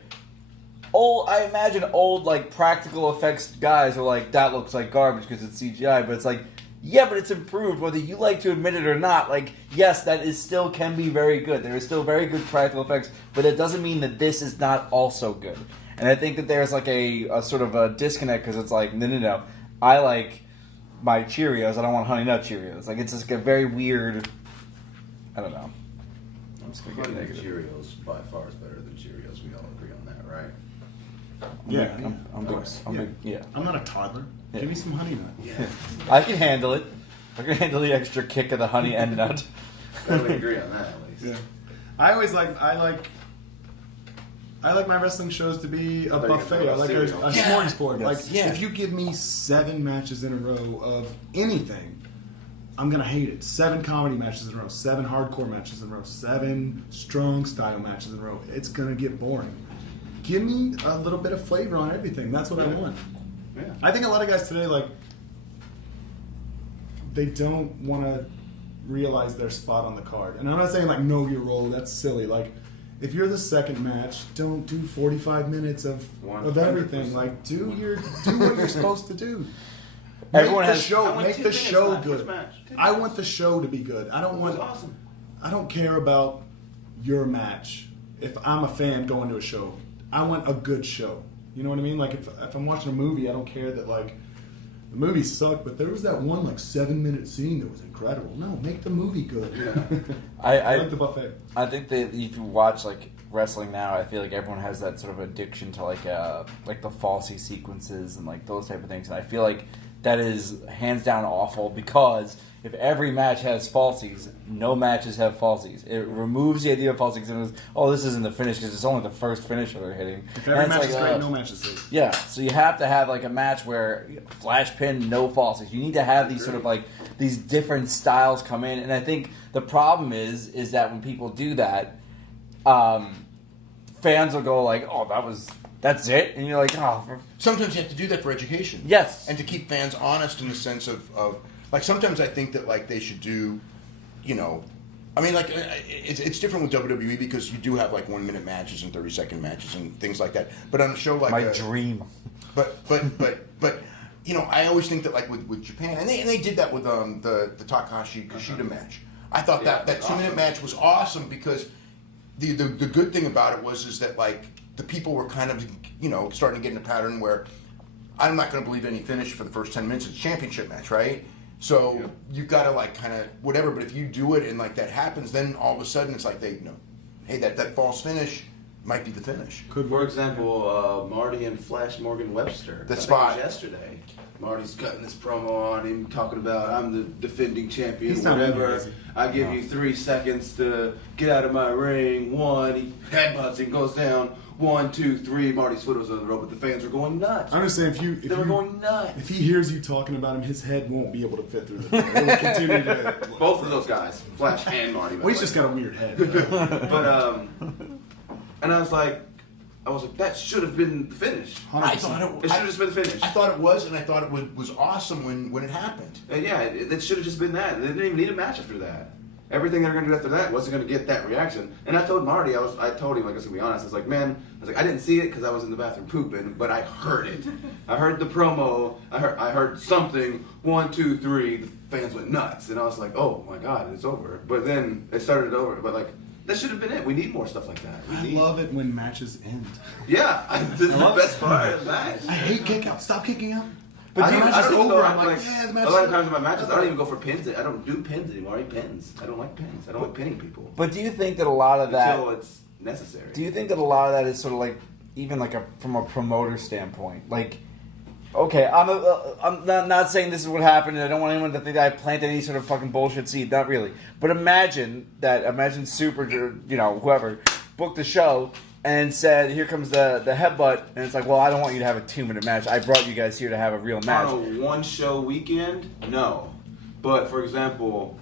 I imagine old like practical effects guys are like, that looks like garbage because it's CGI, but it's like Yeah, but it's improved, whether you like to admit it or not. Like, yes, that is still can be very good. There is still very good practical effects, but it doesn't mean that this is not also good. And I think that there's like a sort of a disconnect because it's like, no. I like my Cheerios. I don't want Honey Nut Cheerios. Like, it's just a very weird. I don't know. I'm just gonna get Honey Nut negative. Cheerios by far is better than Cheerios. We all agree on that, right? I'm good. I'm good. Yeah. I'm not a toddler. Yeah. Give me some honey nut. Yeah. I can handle it. I can handle the extra kick of the honey and nut. I would agree on that at least. Yeah. I like my wrestling shows to be a I thought you were buffet. talking I about like a cereal. smorgasbord. Yes. Like Yeah. if you give me 7 matches in a row of anything, I'm gonna hate it. 7 comedy matches in a row, 7 hardcore matches in a row, 7 strong style matches in a row. It's gonna get boring. Give me a little bit of flavor on everything. That's what I want. Yeah. I think a lot of guys today, like, they don't want to realize their spot on the card. And I'm not saying, like, know your role. That's silly. Like, if you're the second match, don't do 45 minutes of 100%. everything. Like, do what you're supposed to do. Everyone make has- the I show. went Make 10 the minutes show last good. match. 10 I minutes. want the show to be good. I don't It was want. awesome. I don't care about your match. If I'm a fan going to a show, I want a good show. You know what I mean? Like if I'm watching a movie, I don't care that like the movie sucked, but there was that one like 7-minute scene that was incredible. No, make the movie good. Yeah. I like the buffet. I think that if you watch like wrestling now, I feel like everyone has that sort of addiction to like the falsy sequences and like those type of things. And I feel like that is hands down awful because if every match has falsies, no matches have falsies. It removes the idea of falsies and it's, this isn't the finish because it's only the first finisher they're hitting. If every And it's match is like, great, no match is good. Yeah, so you have to have like a match where flash pin, no falsies. You need to have these sort of like these different styles come in, and I think the problem is that when people do that, fans will go like, that's it, and you're like, Sometimes you have to do that for education. yes, And to keep fans honest in the sense of like sometimes I think that like they should do, I mean like it's different with WWE because you do have like 1-minute matches and 30-second matches and things like that. But on a show like my dream. But I always think that like with Japan and they did that with the Takahashi Kushida match. I thought that 2-minute match was awesome because the good thing about it is that like the people were kind of starting to get in a pattern where I'm not going to believe any finish for the first 10 minutes. It's a championship match, right? So you've got to like kind of whatever. But if you do it and like that happens, then all of a sudden it's like hey, that false finish might be the finish. For example, Marty and Flash Morgan Webster. That I think spot. it was yesterday. Marty's cutting this promo on him, talking about I'm the defending champion, He's not whatever. amazing. I give you 3 seconds to get out of my ring. 1, he headbutts and goes down. 1, 2, 3. Marty's foot was on the rope, but the fans were going nuts. I'm just saying, They were going nuts. if he hears you talking about him, his head won't be able to fit through the door. It will continue to. Both of those guys, Flash and Marty. Well, he's just got a weird head. But and I was like, that should have been the finish. I thought It should have just been the finish. I thought it was, and I thought it was awesome when it happened. And yeah, it should have just been that. They didn't even need a match after that. Everything they were going to do after that wasn't going to get that reaction. And I told Marty, I told him, like, I was going to be honest, I was like, man, I didn't see it because I was in the bathroom pooping, but I heard it. I heard the promo. I heard something. 1, 2, 3. The fans went nuts, and I was like, oh my god, it's over. But then it started over. But like, that should have been it. We need more stuff like that. I love it when matches end. Yeah, this is the best part of the match. I hate kick out. Stop kicking out. But the dude, match I is don't even over. go. I'm like, like, yeah, the match a lot is of times in over. my matches, I don't even go for pins. I don't do pins anymore. I eat pins. I don't like pins. I don't like pinning people But do you think that a lot of that? until it's necessary. Do you think that a lot of that is sort of like even like from a promoter standpoint, like? Okay, I'm not saying this is what happened, and I don't want anyone to think that I planted any sort of fucking bullshit seed. Not really. But imagine Super, whoever, booked the show and said, here comes the headbutt, and it's like, well, I don't want you to have a 2-minute match. I brought you guys here to have a real match. On a one-show weekend, no. But, for example,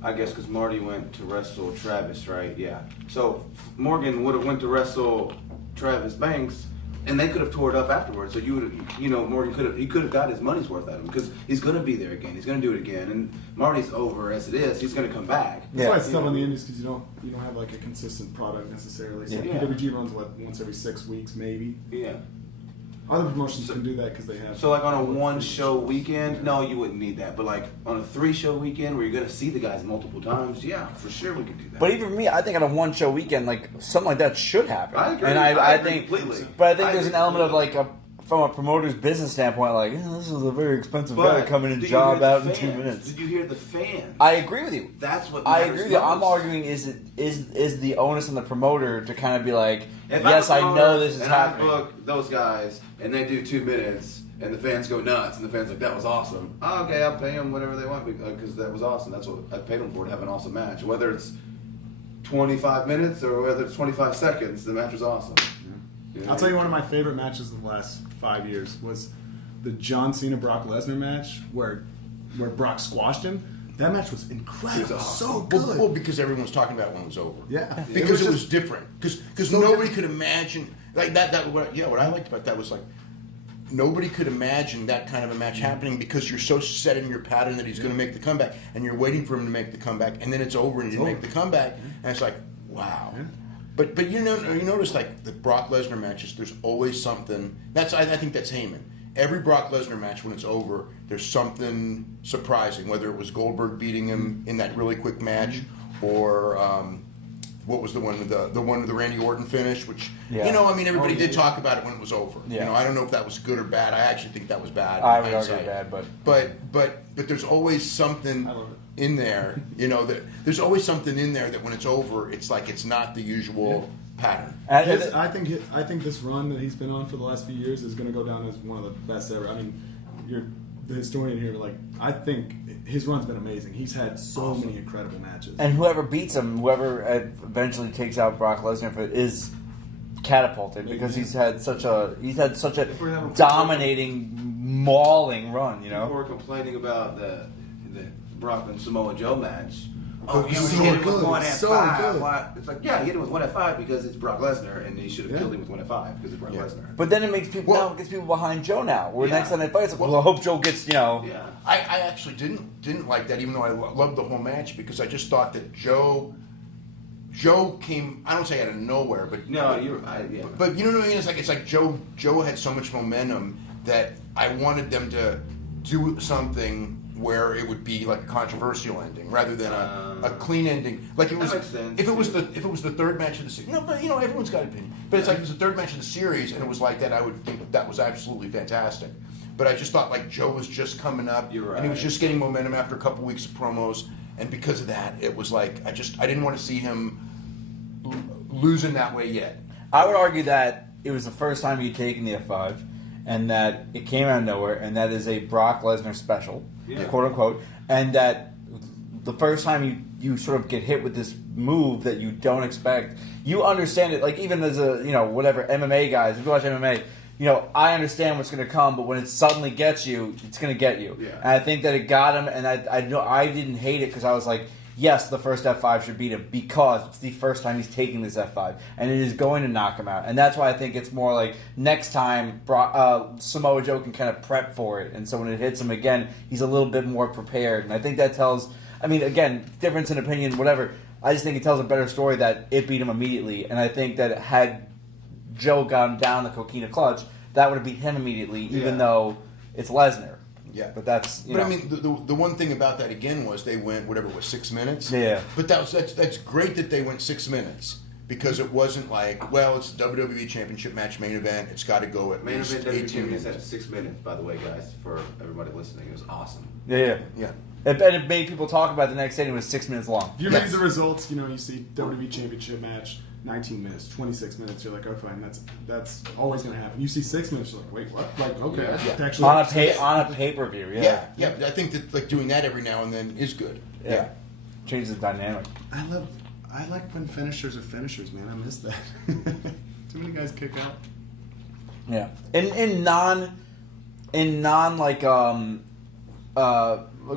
I guess because Marty went to wrestle Travis, right? Yeah. So, Morgan would have went to wrestle Travis Banks, and they could have tore it up afterwards. So Morgan could have got his money's worth out of him because he's going to be there again. He's going to do it again, and Marty's over as it is. He's going to come back. That's why it's tough on the indies because you don't have like a consistent product necessarily. So Yeah. PWG runs once every 6 weeks maybe. Yeah. Other promotions can do that because they have. So like on a 1-show weekend, no, you wouldn't need that. But like on a 3-show weekend where you're gonna see the guys multiple times, yeah, for sure we can do that. But even for me, I think on a 1-show weekend, like something like that should happen. I agree. And I I agree think, completely. but I think there's I an element of agree. like from a promoter's business standpoint, like this is a very expensive But guy coming in did you job hear out the in 2 fans? minutes. Did you hear the fans? I agree with you. That's what I matters agree with you. I'm most. arguing is the onus on the promoter to kind of be like, If yes, I'm I a know promoter this is and happening. I book those guys and they do 2 minutes and the fans go nuts and the fans are like, that was awesome. Oh, okay, I'll pay them whatever they want because that was awesome. That's what I paid them for, to have an awesome match. Whether it's 25 minutes or whether it's 25 seconds, the match was awesome. You know? I'll tell you, one of my favorite matches of the last 5 years was the John Cena Brock Lesnar match where Brock squashed him. That match was incredible, It was awesome. so good. Well, because everyone was talking about it when it was over. Yeah, Because it was just- different. Because so nobody different. could imagine like that. What I liked about that was like nobody could imagine that kind of a match happening because you're so set in your pattern that he's going to make the comeback, and you're waiting for him to make the comeback, and then it's over and he didn't make the comeback, and it's like wow. Yeah. But you notice like the Brock Lesnar matches, there's always something. I think that's Heyman. Every Brock Lesnar match, when it's over, there's something surprising. Whether it was Goldberg beating him in that really quick match, or what was the one with the Randy Orton finish? Which everybody did talk about it when it was over. Yeah. I don't know if that was good or bad. I actually think that was bad. I in would argue hindsight. bad, but there's always something I love it. in there. There's always something in there that when it's over, it's like it's not the usual pattern. I think this run that he's been on for the last few years is going to go down as one of the best ever. I mean, you're the historian here. Like, I think his run's been amazing. He's had so many incredible matches. And whoever beats him, whoever eventually takes out Brock Lesnar, is catapulted because he's had such a dominating, mauling run. People were complaining about the Brock and Samoa Joe match. Oh, he so hit him with good. one at So 5. good. Why? It's like, yeah, he hit him with 1 at 5 because it's Brock Lesnar, and he should have killed him with 1 at 5 because it's Brock Lesnar. But then it makes people Well- now it gets people behind Joe now. Where Yeah. next time they fight, it's like, well, I hope Joe gets Yeah. I actually didn't like that, even though I loved the whole match, because I just thought that Joe came. I don't say out of nowhere, but No, you're right. Yeah. But you know what I mean? It's like Joe had so much momentum that I wanted them to do something where it would be like a controversial ending rather than a clean ending. Like it was, That makes sense. if it was the third match of the series. But everyone's got an opinion. But it's like it was the third match of the series, and it was like that. I would think that was absolutely fantastic. But I just thought like Joe was just coming up, You're and he was right. just getting momentum after a couple weeks of promos, and because of that, it was like I didn't want to see him losing that way yet. I would argue that it was the first time he'd taken the F5, and that it came out of nowhere, and that is a Brock Lesnar special, quote unquote, and that the first time you sort of get hit with this move that you don't expect, you understand it. Like even as a whatever MMA guys, if you watch MMA, I understand what's going to come, but when it suddenly gets you, it's going to get you. Yeah. And I think that it got him, and I know I didn't hate it because I was like, yes, the first F5 should beat him because it's the first time he's taking this F5, and it is going to knock him out. And that's why I think it's more like next time Samoa Joe can kind of prep for it, and so when it hits him again, he's a little bit more prepared. And I think that tells, I mean, again, difference in opinion, whatever. I just think it tells a better story that it beat him immediately, and I think that had Joe gotten down the Coquina Clutch, that would have beat him immediately, even though it's Lesnar. Yeah, but that's But I mean, the one thing about that again was they went whatever it was 6 minutes. Yeah. But that's great that they went 6 minutes because it wasn't like, well, it's the WWE Championship match main event. It's got to go at Main least event 18 WTV minutes. at 6 minutes, by the way, guys, for everybody listening. It was awesome. Yeah. And it made people talk about it the next day, and it was 6 minutes long. If you read the results, you see WWE Championship match, 19 minutes, 26 minutes. You're like, oh, fine, that's always going to happen. You see 6 minutes, you're like, wait, what? Like, okay, Yeah. that's actually On a pay-per-view, Yeah. I think that like doing that every now and then is good. Yeah. Changes the dynamic. I like when finishers are finishers, man. I miss that. Too many guys kick out. Yeah. In non like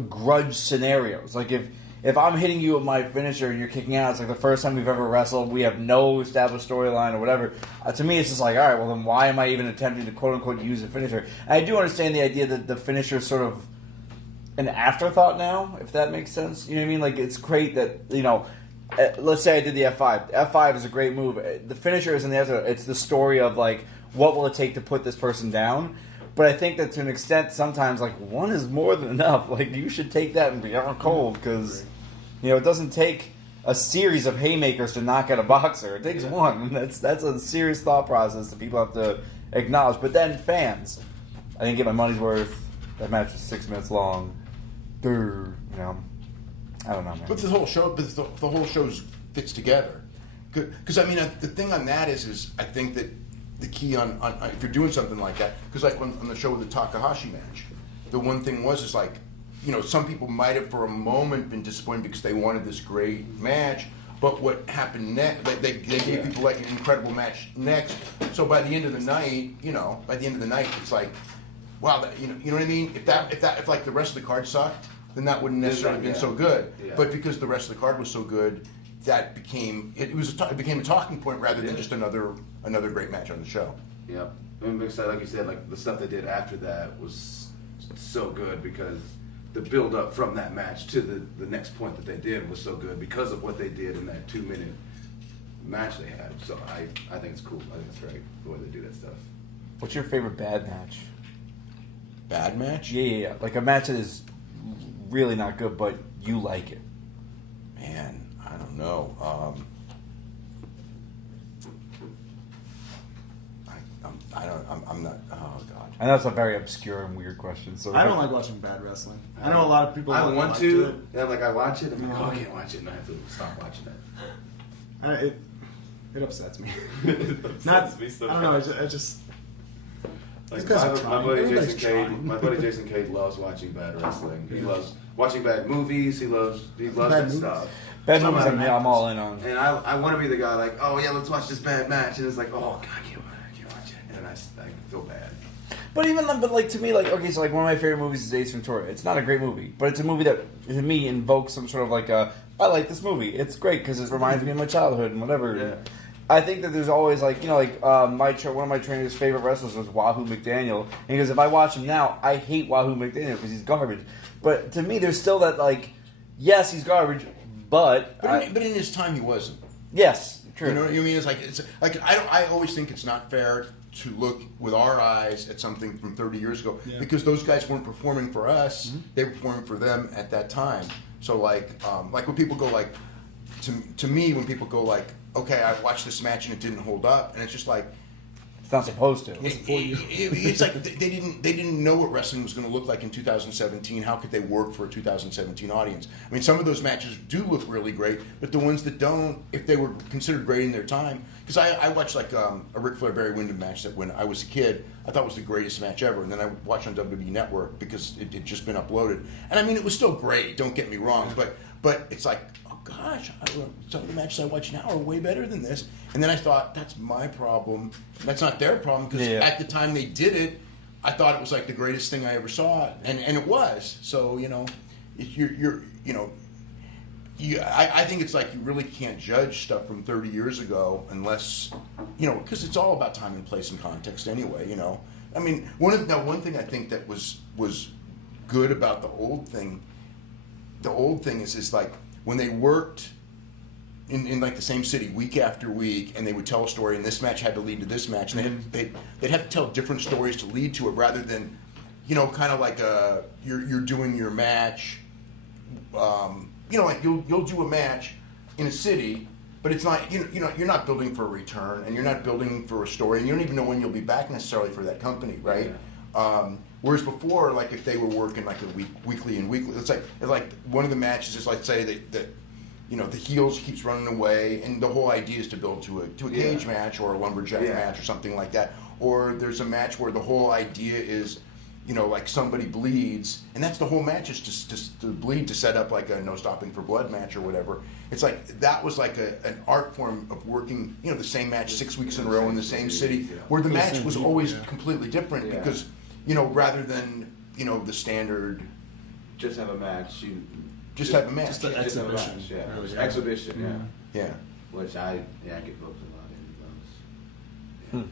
grudge scenarios. Like if I'm hitting you with my finisher and you're kicking out, it's like the first time we've ever wrestled, we have no established storyline or whatever. To me, it's just like, all right, well then why am I even attempting to quote unquote use a finisher? And I do understand the idea that the finisher is sort of an afterthought now, if that makes sense. You know what I mean? Like it's great that let's say I did the F5. F5 is a great move. The finisher isn't the afterthought. It's the story of like what will it take to put this person down. But I think that to an extent, sometimes like one is more than enough. Like you should take that and be out cold because it doesn't take a series of haymakers to knock out a boxer. It takes one. That's a serious thought process that people have to acknowledge. But then fans, I didn't get my money's worth. That match was 6 minutes long. I don't know, man. But the whole show, fits together. Because I mean, the thing on that is I think that the key on if you're doing something like that, because like on the show with the Takahashi match, the one thing is like, some people might have for a moment been disappointed because they wanted this great match, but what happened next, they gave people like an incredible match next. So by the end of the night, it's like, wow, you know what I mean? If like the rest of the card sucked, then that wouldn't necessarily have been so good. Yeah. But because the rest of the card was so good, that became it became a talking point rather than just another great match on the show. Yep. And like you said, like the stuff they did after that was so good because the build up from that match to the next point that they did was so good because of what they did in that 2-minute match they had. So I think it's cool. I think it's great the way they do that stuff. What's your favorite bad match? Bad match? Yeah. Like a match that is really not good, but you like it. Man, I don't know. I'm not. Oh God. I know it's a very obscure and weird question. So I don't like watching bad wrestling. I know a lot of people. I want to. Do it. Yeah, like I watch it. I'm like, I can't watch it, and I have to stop watching it. It upsets me. It upsets me so I don't know. much. I just. Like These guys are trying. My buddy Jason Cade loves watching bad wrestling. He loves watching bad movies. He loves that stuff. Bad movies, I'm all in on. And I want to be the guy like, oh yeah, let's watch this bad match, and it's like, oh God, I can't watch it, and I feel bad. But like to me, like okay, so like one of my favorite movies is Ace Ventura. It's not a great movie, but it's a movie that to me invokes some sort of like I like this movie. It's great because it reminds me of my childhood and whatever. Yeah. I think that there's always like one of my trainer's favorite wrestlers was Wahoo McDaniel, and he goes, if I watch him now, I hate Wahoo McDaniel because he's garbage. But to me, there's still that like, yes, he's garbage, but in his time he wasn't. Yes, true. You know what I mean? It's like I always think it's not fair to look with our eyes at something from 30 years ago because those guys weren't performing for us; they were performing for them at that time. So like when people go like to me when people go like, okay, I watched this match and it didn't hold up, and it's just like it's not supposed to. It's like they didn't know what wrestling was going to look like in 2017. How could they work for a 2017 audience? I mean, some of those matches do look really great, but the ones that don't, if they were considered great in their time, because I watched like a Ric Flair Barry Windham match that when I was a kid I thought was the greatest match ever, and then I watched on WWE Network because it had just been uploaded, and I mean it was still great. Don't get me wrong, but it's like, gosh, some of the matches I watch now are way better than this. And then I thought, that's my problem. That's not their problem, because at the time they did it, I thought it was like the greatest thing I ever saw, and it was. So I think it's like you really can't judge stuff from 30 years ago unless because it's all about time and place and context anyway. I mean, one thing I think that was good about the old thing is like, when they worked in like the same city week after week, and they would tell a story, and this match had to lead to this match, and they'd have to tell different stories to lead to it, rather than, kind of like you're doing your match, like you'll do a match in a city, but it's not you're not building for a return, and you're not building for a story, and you don't even know when you'll be back necessarily for that company, right? Yeah. Whereas before, like if they were working like a weekly, it's like one of the matches is like say that the heels keeps running away, and the whole idea is to build to a cage match or a lumberjack match or something like that. Or there's a match where the whole idea is, like somebody bleeds, and that's the whole match is just to bleed to set up like a no stopping for blood match or whatever. It's like that was like an art form of working, the same match 6 weeks in a row in the same city, where the match was always completely different because. Rather than, the standard... Just have a match. Just have a match. Just an exhibition. Exhibition, Yeah. Which I get booked a lot in those.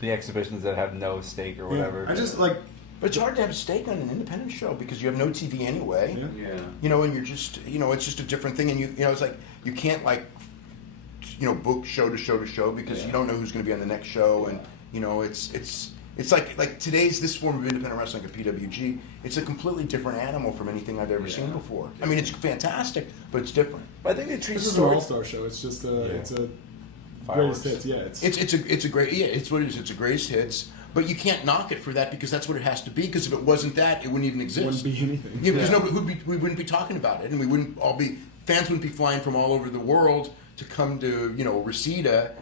The exhibitions that have no stake or whatever. I just like... But it's hard to have a stake on an independent show because you have no TV anyway. Yeah. And you're just, it's just a different thing. And, it's like, you can't, like, book show to show to show because you don't know who's going to be on the next show. You know, it's like today's this form of independent wrestling at PWG. It's a completely different animal from anything I've ever seen before. I mean, it's fantastic, but it's different. But I think they treat This is an all-star show. It's just it's a greatest hits. Yeah, it's a great it's what it is. It's a greatest hits. But you can't knock it for that because that's what it has to be. Because if it wasn't that, it wouldn't even exist. It wouldn't be anything. Yeah, because we wouldn't be talking about it, and we wouldn't all be fans wouldn't be flying from all over the world to come to Reseda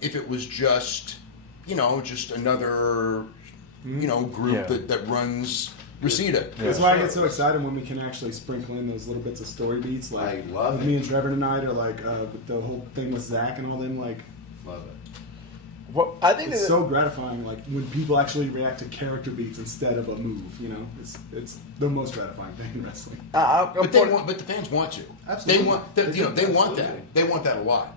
if it was just another group that runs Reseda. That's why I get so excited when we can actually sprinkle in those little bits of story beats, like I love with it. me and Trevor tonight, or like the whole thing with Zach and all them. Like, Love it. Well, I think it's so gratifying. Like when people actually react to character beats instead of a move. It's the most gratifying thing in wrestling. But the fans want to. Absolutely. They want that. They want that a lot.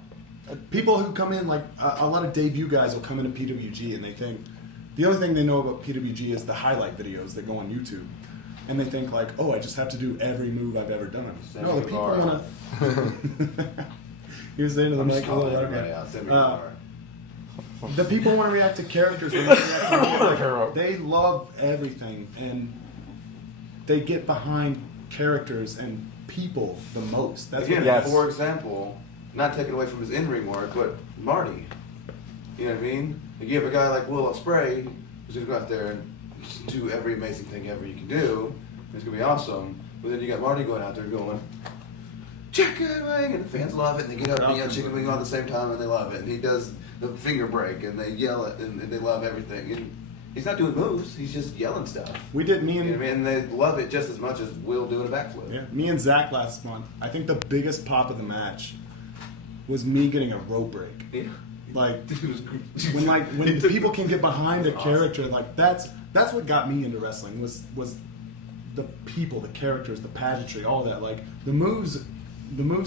People who come in, like a lot of debut guys will come into PWG and they think the only thing they know about PWG is the highlight videos that go on YouTube, and they think like, oh, I just have to do every move I've ever done. No, the people want to. He was saying to the mic a little louder. The people want to react to characters. They love everything, and they get behind characters and people the most. That's Again, Yes. for example, not taking away from his in-ring work, but Marty. You know what I mean? Like you have a guy like Will Ospreay who's going to go out there and do every amazing thing ever you can do. It's going to be awesome. But then you got Marty going out there going, chicken wing, and the fans love it, and they get up and yell chicken wing all at the same time, and they love it. And he does the finger break, and they yell it, and they love everything. And he's not doing moves; he's just yelling stuff. We did me You know and what I mean? And they love it just as much as Will doing a backflip. me and Zach last month. I think the biggest pop of the match was me getting a rope break. Yeah. Like It was when people can get behind a character, like that's what got me into wrestling was the people, the characters, the pageantry, all that. Like the moves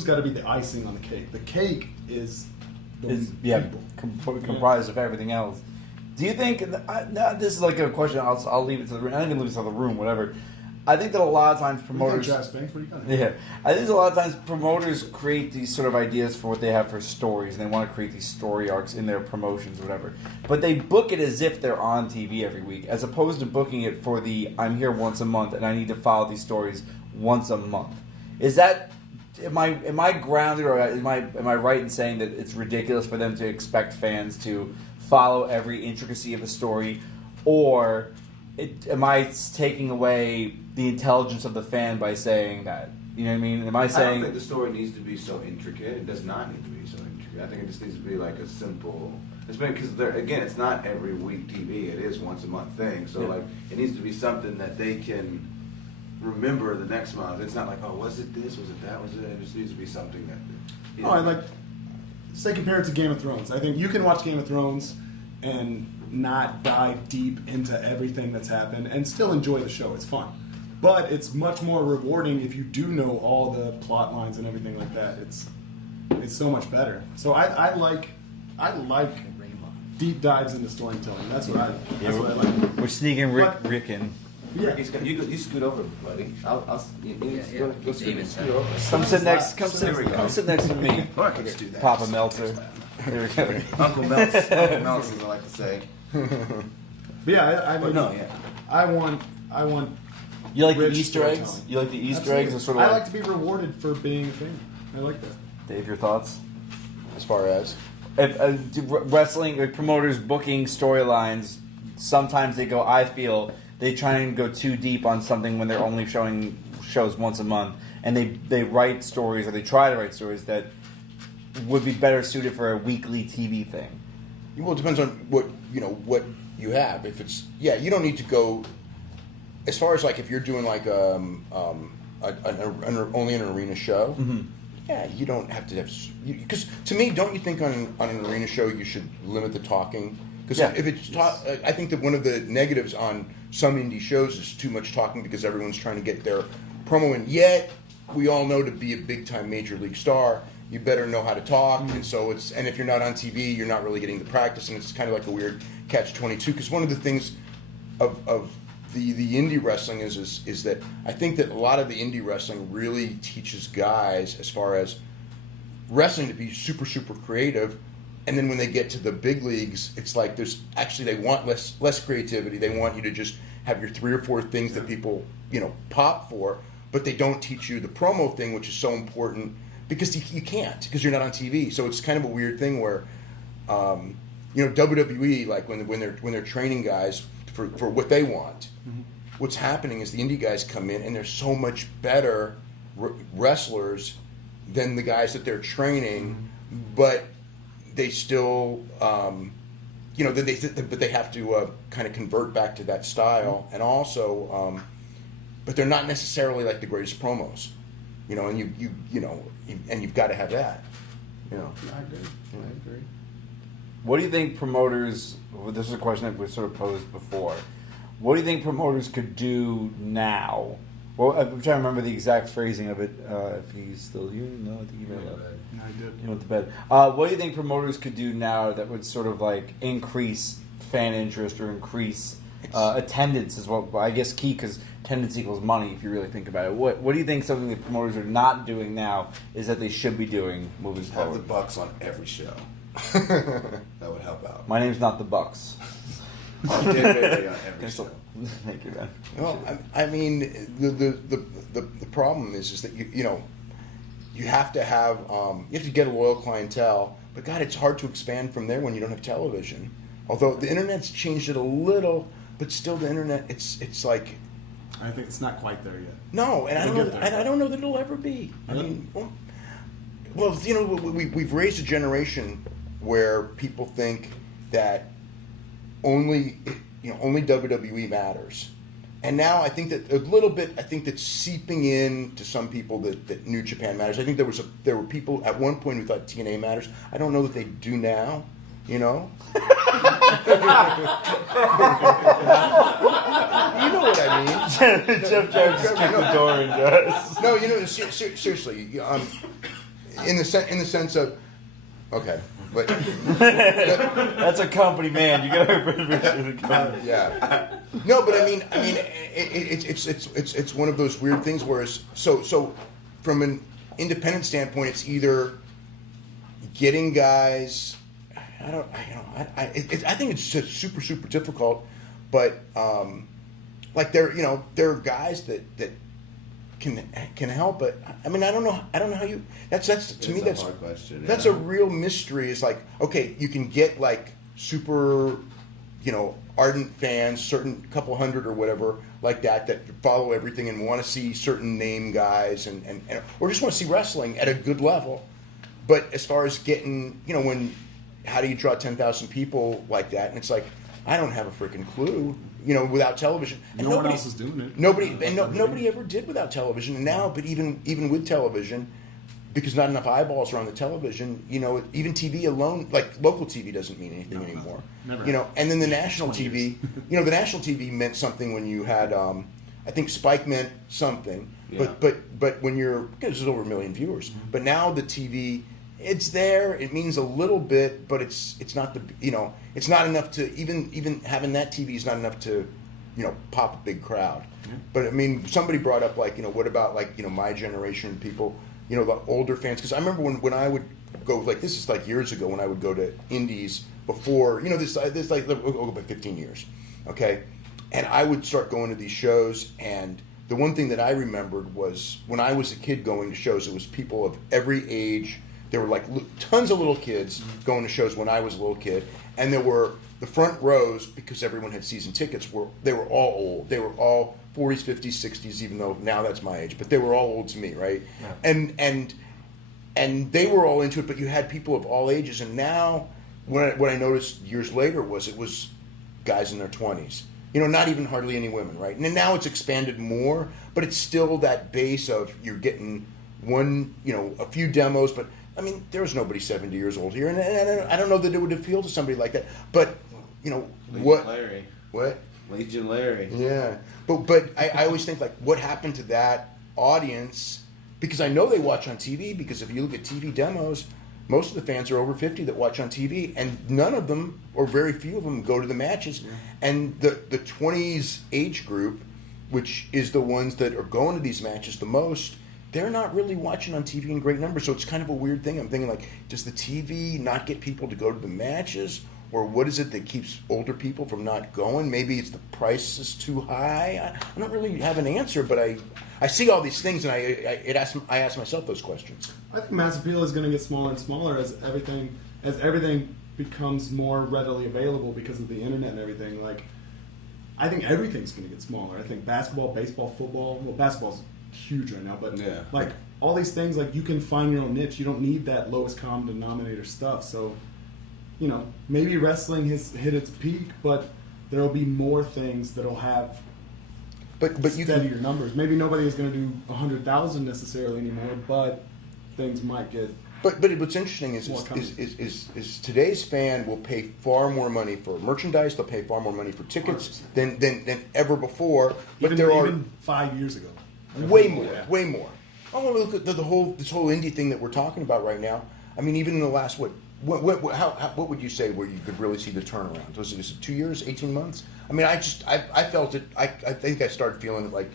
got to be the icing on the cake. The cake is the people. comprised of everything else. Do you think this is like a question? I'll leave it to the room. I can leave it to the room, whatever. I think that a lot of times promoters. What do you got? Yeah, I think a lot of times promoters create these sort of ideas for what they have for stories, and they want to create these story arcs in their promotions, or whatever. But they book it as if they're on TV every week, as opposed to booking it for the I'm here once a month and I need to follow these stories once a month. Is that am I grounded, or am I right in saying that it's ridiculous for them to expect fans to follow every intricacy of a story, or am I taking away the intelligence of the fan by saying that? You know what I mean? Am I I saying... don't think the story needs to be so intricate. It does not need to be so intricate. I think it just needs to be like a simple... Because again, it's not every week TV. It is once a month thing. So like, it needs to be something that they can remember the next month. It's not like, oh, was it this? Was it that? Was it? It just needs to be something that... I like, say compare it to Game of Thrones. I think you can watch Game of Thrones and not dive deep into everything that's happened and still enjoy the show. It's fun. But it's much more rewarding if you do know all the plot lines and everything like that. It's so much better. So I like deep dives into storytelling. That's what I like. We're sneaking Rick in. Yeah. You scoot over, buddy. Go scoot over. Come sit next to me, Mark, let's do that. Papa Meltzer. There we go. Uncle Meltzer, as I like to say. But yeah, I want You like the rich Easter eggs? storytelling. You like the Easter Absolutely. eggs? Are sort of I like to be rewarded for being a fan. I like that. Dave, your thoughts? As far as If wrestling promoters booking storylines, sometimes I feel they try and go too deep on something when they're only showing shows once a month, and they write stories, or they try to write stories that would be better suited for a weekly TV thing. well, it depends on what you have. If it's you don't need to go as far as like if you're doing like only an arena show. Mm-hmm. Yeah, you don't have to have because to me, don't you think on an arena show you should limit the talking? Because if it's I think that one of the negatives on some indie shows is too much talking because everyone's trying to get their promo in. Yet we all know to be a big time major league star, you better know how to talk. Mm-hmm. And so and if you're not on TV, you're not really getting the practice, and it's kind of like a weird catch-22. Because one of the things of the indie wrestling is that I think that a lot of the indie wrestling really teaches guys as far as wrestling to be super, super creative, and then when they get to the big leagues, it's like they want less creativity. They want you to just have your 3 or 4 things that people pop for, but they don't teach you the promo thing, which is so important because you can't because you're not on TV. So it's kind of a weird thing where WWE, like when they're training guys for what they want, what's happening is the indie guys come in and they're so much better wrestlers than the guys that they're training, but they still, but they have to kind of convert back to that style, and also, but they're not necessarily like the greatest promos, and you've got to have that, I agree. What do you think promoters? Well, this is a question that was sort of posed before. What do you think promoters could do now? Well, I'm trying to remember the exact phrasing of it. If he's still here, no, I think he may have. No, I did. You went to bed. What do you think promoters could do now that would sort of like increase fan interest or increase attendance? Is what I guess key, because attendance equals money if you really think about it. What do you think something that promoters are not doing now is that they should be doing moving Have forward? the Bucks on every show. That would help out. My name's not the Bucks. On every show. Thank you, man. Well, I mean, the problem is that you have to have you have to get a loyal clientele, but God, it's hard to expand from there when you don't have television. Although the internet's changed it a little, but still the internet, it's like I think it's not quite there yet. no, and I It'll don't get know, there. and I don't know that it'll ever be. I Yep. mean, we've raised a generation where people think that only WWE matters. And now I think that a little bit, I think that's seeping in to some people that New Japan matters. I think there were people at one point who thought TNA matters. I don't know that they do now, You know what I mean? Jeff Jarrett just kicked the door and does. No, seriously, in the sense of, okay, but That's a company man. You gotta appreciate the company. yeah, no, but I mean, it's one of those weird things where so from an independent standpoint, it's either getting guys. I think it's just super difficult, but like there are guys that can help, but I mean I don't know how you. That's to me that's a hard question. That's a real mystery. It's like, okay, you can get like super, ardent fans, certain couple hundred or whatever like that follow everything and want to see certain name guys and or just want to see wrestling at a good level. But as far as getting, how do you draw 10,000 people like that? And it's like, I don't have a freaking clue, without television. And no one else is doing it. Nobody ever did without television. And now, but even with television, because not enough eyeballs are on the television, even TV alone, like local TV doesn't mean anything anymore. Never. And then the national 20 TV, the national TV meant something when you had, I think Spike meant something, Yeah. but when because there's over 1 million viewers. Mm-hmm. But now the TV, it's there. It means a little bit, but it's not it's not enough to even having that TV is not enough to pop a big crowd. Yeah. But I mean, somebody brought up like what about like my generation people, the older fans? Because I remember when I would go, like, this is like years ago when I would go to indies before this like we'll go back 15 years, okay, and I would start going to these shows, and the one thing that I remembered was when I was a kid going to shows, it was people of every age. There were like tons of little kids going to shows when I was a little kid, and there were the front rows, because everyone had season tickets. They were all old. They were all 40s, 50s, 60s. Even though now that's my age, but they were all old to me, right? Yeah. And they were all into it. But you had people of all ages. And now, what I noticed years later was it was guys in their 20s. Not even hardly any women, right? And now it's expanded more, but it's still that base of you're getting one, a few demos, but. I mean, there was nobody 70 years old here, and I don't know that it would appeal to somebody like that. But Legion Larry. What? Legion Larry. Yeah, but I always think like, what happened to that audience? Because I know they watch on TV. Because if you look at TV demos, most of the fans are over 50 that watch on TV, and none of them, or very few of them, go to the matches. Yeah. And the 20s age group, which is the ones that are going to these matches the most. they're not really watching on TV in great numbers. So it's kind of a weird thing. I'm thinking, like, does the TV not get people to go to the matches? Or what is it that keeps older people from not going? Maybe it's the price is too high. I don't really have an answer, but I see all these things, and I ask myself those questions. I think mass appeal is going to get smaller and smaller as everything becomes more readily available because of the internet and everything. Like, I think everything's going to get smaller. I think basketball, baseball, football. Well, basketball's huge right now, but like all these things, like you can find your own niche. You don't need that lowest common denominator stuff. So, you know, maybe wrestling has hit its peak, but there'll be more things that'll have steadier numbers. Maybe nobody is going to do 100,000 necessarily anymore, but things might get. But what's interesting is today's fan will pay far more money for merchandise. They'll pay far more money for tickets than ever before. But there are even 5 years ago, way more. Oh, look at this whole indie thing that we're talking about right now. I mean, even in the last what would you say where you could really see the turnaround? Was it 2 years, 18 months? I mean, I felt it. I think I started feeling it like,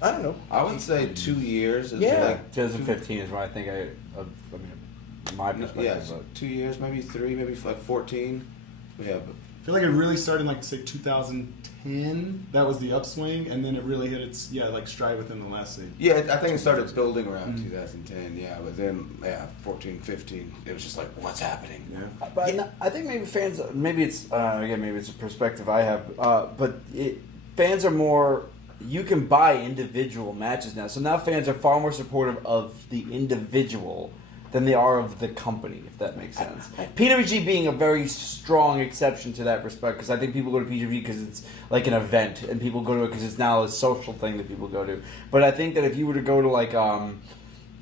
I don't know. I would say 2 years. Yeah, like 2015 is when I think my perspective. Yeah, so 2 years, maybe 3, maybe like 14. Yeah, but I feel like it really started in, like, say 2010. That was the upswing, and then it really hit its like stride within the last season. yeah, I think it started building around 2010. Yeah, but then 14, 15, it was just like, what's happening? Yeah. But I think maybe fans, maybe it's maybe it's a perspective I have, but fans are more. You can buy individual matches now, so now fans are far more supportive of the individual than they are of the company, if that makes sense. PWG being a very strong exception to that respect, because I think people go to PWG because it's like an event, and people go to it because it's now a social thing that people go to. But I think that if you were to go to like, I don't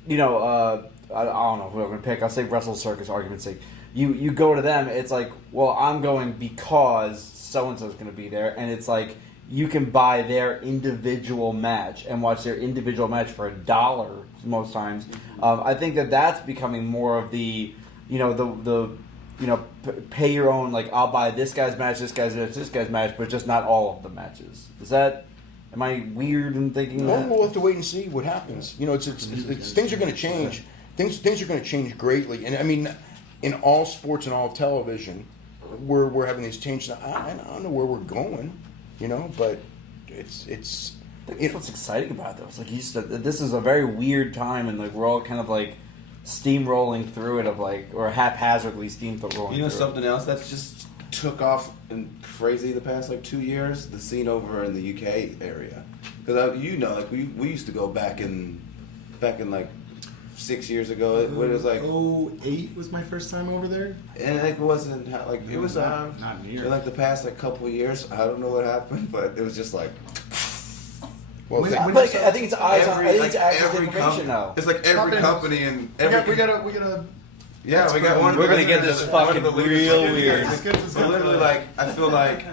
know who I'm going to pick, I'll say Wrestle Circus, argument's sake. You go to them, it's like, well, I'm going because so-and-so is going to be there, and it's like, you can buy their individual match and watch their individual match for $1 most times. I think that's becoming more of the pay your own, like, I'll buy this guy's match, this guy's match, but just not all of the matches. Am I weird in thinking that? We'll have to wait and see what happens. You know, it's things are going to change. Things are going to change greatly, and I mean, in all sports and all television, we're having these changes. I don't know where we're going. You know, but it's. That's what's exciting about it, though. It's like this is a very weird time, and like we're all kind of like steamrolling through it, or haphazardly steamrolling. You know, something else that's just took off and crazy the past like 2 years. The scene over in the UK area, because like we used to go back in like 6 years ago. When it was like 2008 was my first time over there, and it wasn't like it was not near. in like the past like couple of years. I don't know what happened, but it was just like. Well, I think it's eyes on. I think it's accurate information now. It's like every company and every. We gotta. Yeah, we got one. We're gonna get this fucking real weird. But literally, like I feel like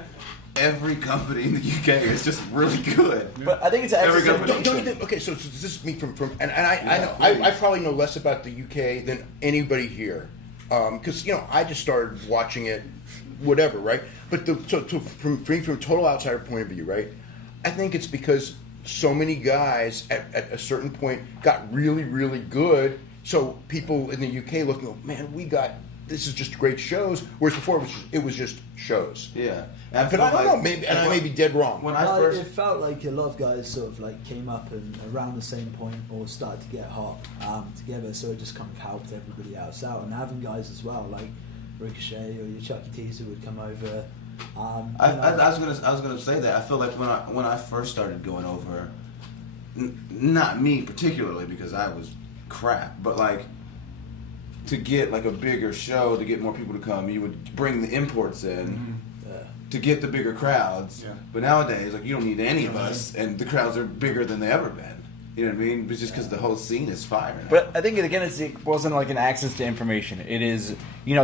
every company in the UK is just really good. But I think it's Every accurate. company. Don't you think, okay, so this is me from and I probably know less about the UK than anybody here, because I just started watching it, whatever, right? But from a total outsider point of view, right? I think it's because so many guys at a certain point got really, really good. So people in the UK looking, man, this is just great shows. Whereas before it was just shows. Yeah, But I don't know, maybe, and I may be dead wrong. It felt like a lot of guys sort of like came up and around the same point or started to get hot together, so it just kind of helped everybody else out. And having guys as well, like Ricochet or your Chucky Teaser would come over. I was gonna say that I feel like when I first started going over, not me particularly because I was crap, but like to get like a bigger show, to get more people to come, you would bring the imports in to get the bigger crowds. Yeah. But nowadays, like you don't need any of us, and the crowds are bigger than they ever been. You know what I mean? It's just because the whole scene is fire now. But I think it wasn't like an access to information. It is,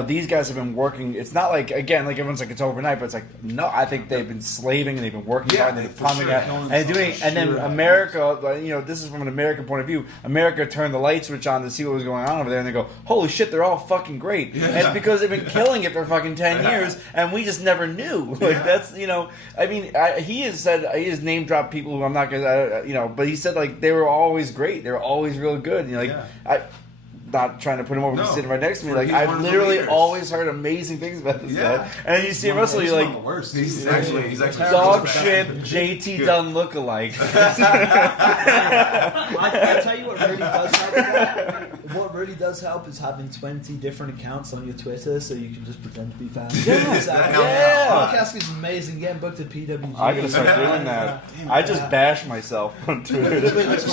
these guys have been working. It's not like, again, like everyone's like it's overnight, but it's like, no, I think they've been slaving and they've been working hard and they've been pumping out and doing. And then America, this is from an American point of view. America turned the light switch on to see what was going on over there, and they go, holy shit, they're all fucking great. And it's because they've been killing it for fucking 10 years, and we just never knew. Like that's he has name dropped people who I'm not gonna but he said like they were always great. They were always real good. Not trying to put him over, he's sitting right next to me. Like I've literally always heard amazing things about this guy, and then you see him wrestle, you're like, he's actually dog shit JT Dunn lookalike. I tell you what really does help. What really does help is having 20 different accounts on your Twitter, so you can just pretend to be fans. Mark Haskell's amazing. Getting booked at PWG. I gotta start doing that. I just bash myself on Twitter. That's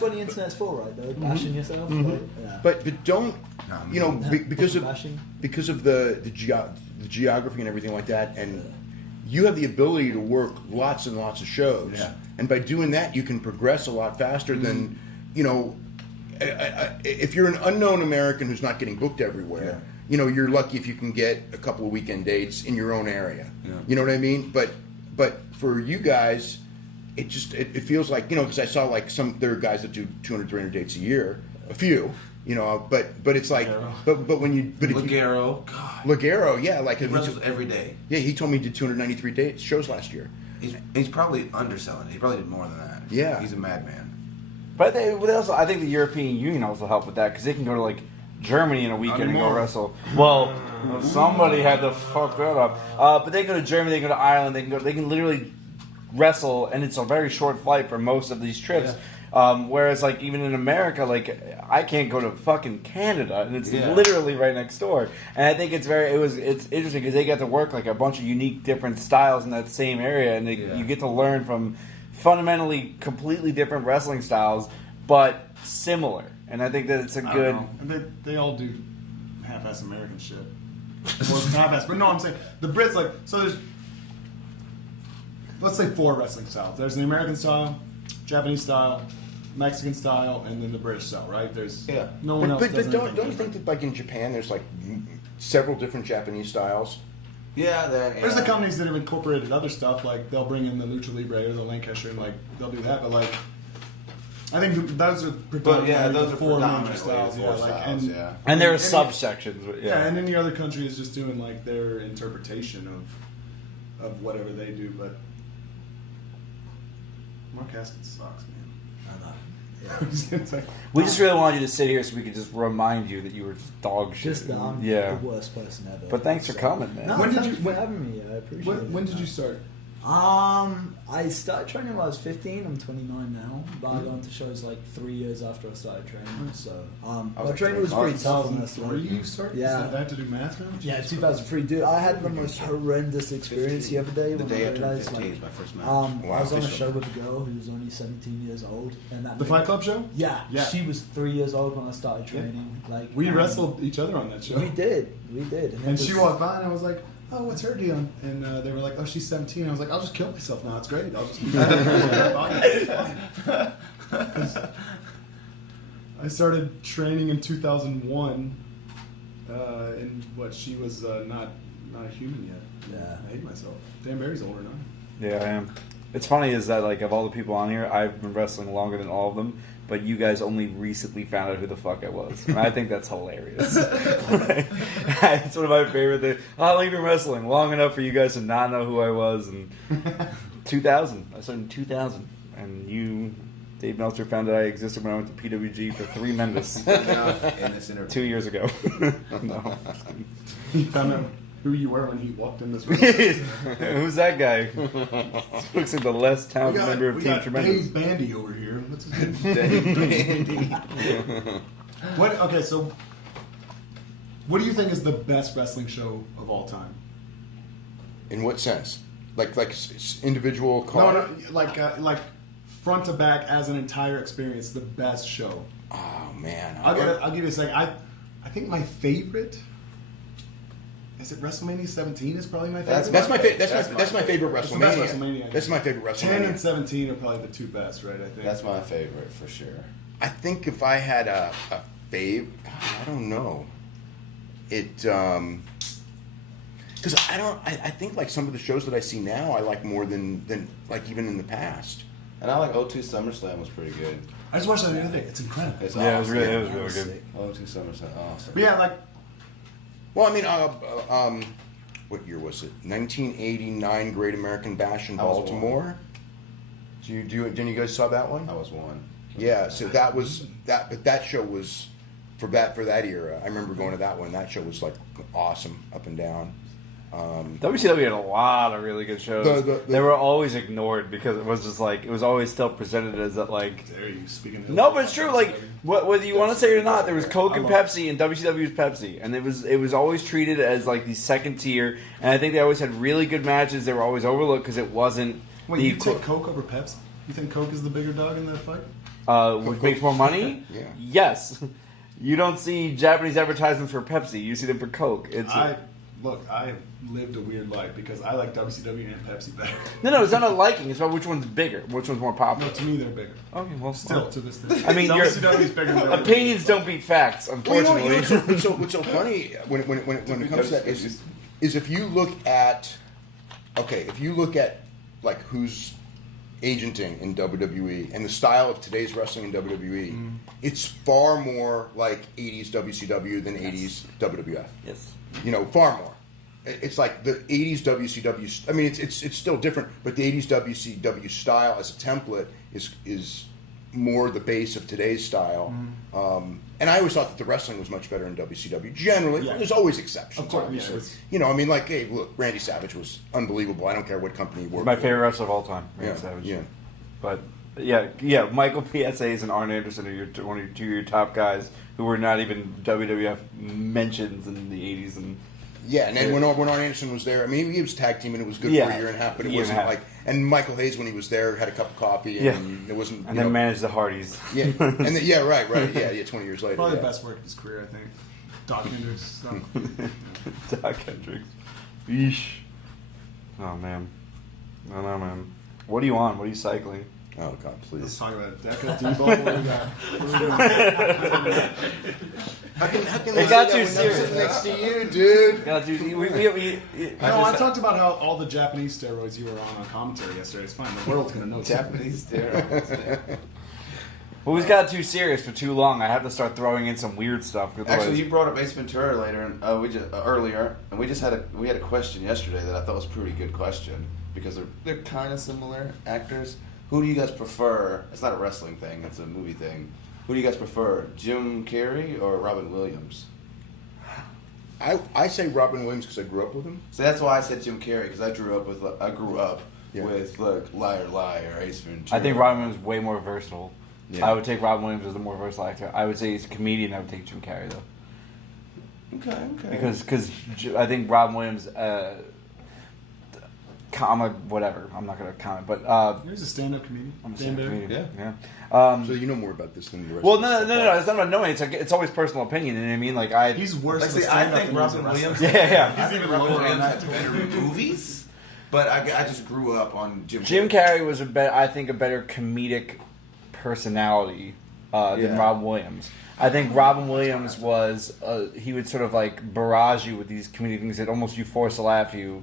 what the internet's for, right? Though bashing yourself. Yeah. But don't because of the geography and everything like that, and you have the ability to work lots and lots of shows, and by doing that you can progress a lot faster than if you're an unknown American who's not getting booked everywhere. You're lucky if you can get a couple of weekend dates in your own area. You know what I mean? But for you guys, it feels like because I saw like there are guys that do 200, 300 dates a year, a few. But it's like, but Ligero, God, Ligero, like he wrestles every day. Yeah, he told me he did 293 shows last year. He's probably underselling it. He probably did more than that. Yeah, he's a madman. But they also, I think the European Union also helped with that because they can go to like Germany in a weekend and go wrestle. Well, somebody had to fuck that up. But they go to Germany, they go to Ireland, they can literally wrestle, and it's a very short flight for most of these trips. Whereas, like, even in America, like, I can't go to fucking Canada, and it's literally right next door. And I think it's interesting because they get to work, like, a bunch of unique different styles in that same area, and you get to learn from fundamentally completely different wrestling styles, but similar. And I think that it's a good... And they all do half-ass American shit. More than half-ass. But no, I'm saying, the Brits, like, so there's, let's say 4 wrestling styles. There's the American style, Japanese style, Mexican style, and then the British style, right? There's no one else. But don't you think that like in Japan there's like several different Japanese styles? Yeah, there's the companies that have incorporated other stuff, like they'll bring in the Lucha Libre or the Lancashire, and like they'll do that. But like, I think those are those are 4 predominantly major styles. the 4 styles, and there are subsections. And then the other country is just doing like their interpretation of whatever they do, but. Mark Haskell sucks, man. We just really wanted you to sit here so we could just remind you that you were just dog shit. Just that I'm the worst person ever. But thanks for coming, man. No, thank you for having me. I appreciate it. When did you start? I started training when I was 15. I'm 29 now, but I got into shows like 3 years after I started training. So my training was pretty tough. Where you started? Yeah, I had to do math now. Yeah, 2003, dude. I had the most horrendous experience the other day. The when day I after realized, 15 like, is my first match. I was on a show with a girl who was only 17 years old, and that the Fight Club show. Yeah, she was 3 years old when I started training. Like we wrestled each other on that show. We did, and she walked by, and I was like, oh, what's her deal? And they were like, oh, she's 17. I was like, I'll just kill myself now. It's great. I'll just. I started training in 2001, and she was not a human yet. Yeah, I hate myself. Dan Barry's older than I am. Yeah, I am. It's funny is that like of all the people on here, I've been wrestling longer than all of them. But you guys only recently found out who the fuck I was. And I think that's hilarious. It's one of my favorite things. I've only been wrestling long enough for you guys to not know who I was. And 2000. I started in 2000. And you, Dave Meltzer, found out I existed when I went to PWG for 3 minutes. In this interview. 2 years ago. No. He found out who you were when he walked in this room. Who's that guy? Looks like the less talented member of Team Tremendous. Dave Bandy over here. What's his name? Dave Bandy. Okay, so what do you think is the best wrestling show of all time? In what sense? Like individual call? No, like front to back as an entire experience, the best show. Oh man, I'll give you a second. I think my favorite. Is it WrestleMania 17? Is probably my favorite. That's my favorite. That's my favorite WrestleMania. WrestleMania. That's my favorite WrestleMania. 10 and 17 are probably the 2 best, right? I think that's my favorite for sure. I think if I had a fave, I don't know. because I think like some of the shows that I see now I like more than like even in the past. And I like O2 SummerSlam was pretty good. I just watched that the other day. It's incredible. It's Yeah, awesome. it was really good. O2 SummerSlam, awesome. But yeah, like Well, I mean, what year was it? 1989 Great American Bash in I was Baltimore. Didn't you guys saw that one? I was one. Yeah, so that was that. But that show was for that era. I remember going to that one. That show was like awesome, up and down. WCW had a lot of really good shows. They were always ignored because it was just like it was always still presented as that like. there you speaking. No, but it's true. Like whether you want to say it or not, there was Coke and Pepsi, and WCW was Pepsi, and it was always treated as like the second tier. And I think they always had really good matches. They were always overlooked because it wasn't. Wait, you take Coke over Pepsi? You think Coke is the bigger dog in that fight? Which makes more money? Yeah. Yes. You don't see Japanese advertisements for Pepsi. You see them for Coke. I have lived a weird life because I like WCW and Pepsi better. No, it's not a liking. It's about which one's bigger, which one's more popular. No, to me they're bigger. Okay, well, Still to this day. I mean, WCW's bigger than opinions don't beat facts, unfortunately. What's so funny when it comes to that is if you look at like who's agenting in WWE and the style of today's wrestling in WWE, it's far more like 80s WCW than 80s WWF. Yes. Far more. It's like the 80s WCW. I mean, it's still different, but the 80s WCW style as a template is more the base of today's style. And I always thought that the wrestling was much better in WCW. Generally, there's always exceptions. Of course, obviously. yeah, I mean, like, hey, look, Randy Savage was unbelievable. I don't care what company he worked My for. favorite wrestler of all time, Randy Savage. Yeah. But yeah, Michael P.S.A.'s and Arn Anderson are one of your top guys who were not even WWF mentions in the 80s and. Yeah, and then when Arn Anderson was there, I mean, he was tag team and it was good for a year and a half, but it wasn't like. And Michael Hayes, when he was there, had a cup of coffee and it wasn't. And then managed the Hardys. Yeah, and then, right, yeah, 20 years later. Probably the best work of his career, I think. Doc Hendricks stuff. Doc Hendricks. Yeesh. Oh man. No, man. What are you on? What are you cycling? Oh God, please. Let's talk about Deca, D-ball. What do we got? How can It got too serious. Sitting next to you, dude. No, I talked about how all the Japanese steroids you were on commentary yesterday. It's fine. The world's gonna know. Japanese steroids. Well, we got too serious for too long. I had to start throwing in some weird stuff. Actually, you brought up Ace Ventura later, and earlier, and we had a question yesterday that I thought was a pretty good question because they're kind of similar actors. Who do you guys prefer? It's not a wrestling thing; it's a movie thing. Who do you guys prefer, Jim Carrey or Robin Williams? I say Robin Williams because I grew up with him. So that's why I said Jim Carrey because I grew up with Liar Liar, Ace Ventura. I think Robin Williams is way more versatile. Yeah. I would take Robin Williams as a more versatile actor. I would say he's a comedian. I would take Jim Carrey though. Okay. Because I think Robin Williams. Whatever. I'm not going to comment, but Here's a stand-up comedian. I'm a Dan stand-up Barry. comedian. Yeah. So you know more about this than the rest. Well, of no. It's not about knowing. It's like it's always personal opinion. You know what I mean? Like He's worse. Like, as a see, I stand-up think than he is a Robin wrestler. Williams. Yeah. He's even Robin lower on Williams that. had better movies, but I just grew up on Jim. Jim Carrey was a better comedic personality than Robin Williams. I think Robin Williams was he would sort of like barrage you with these comedic things that almost you force you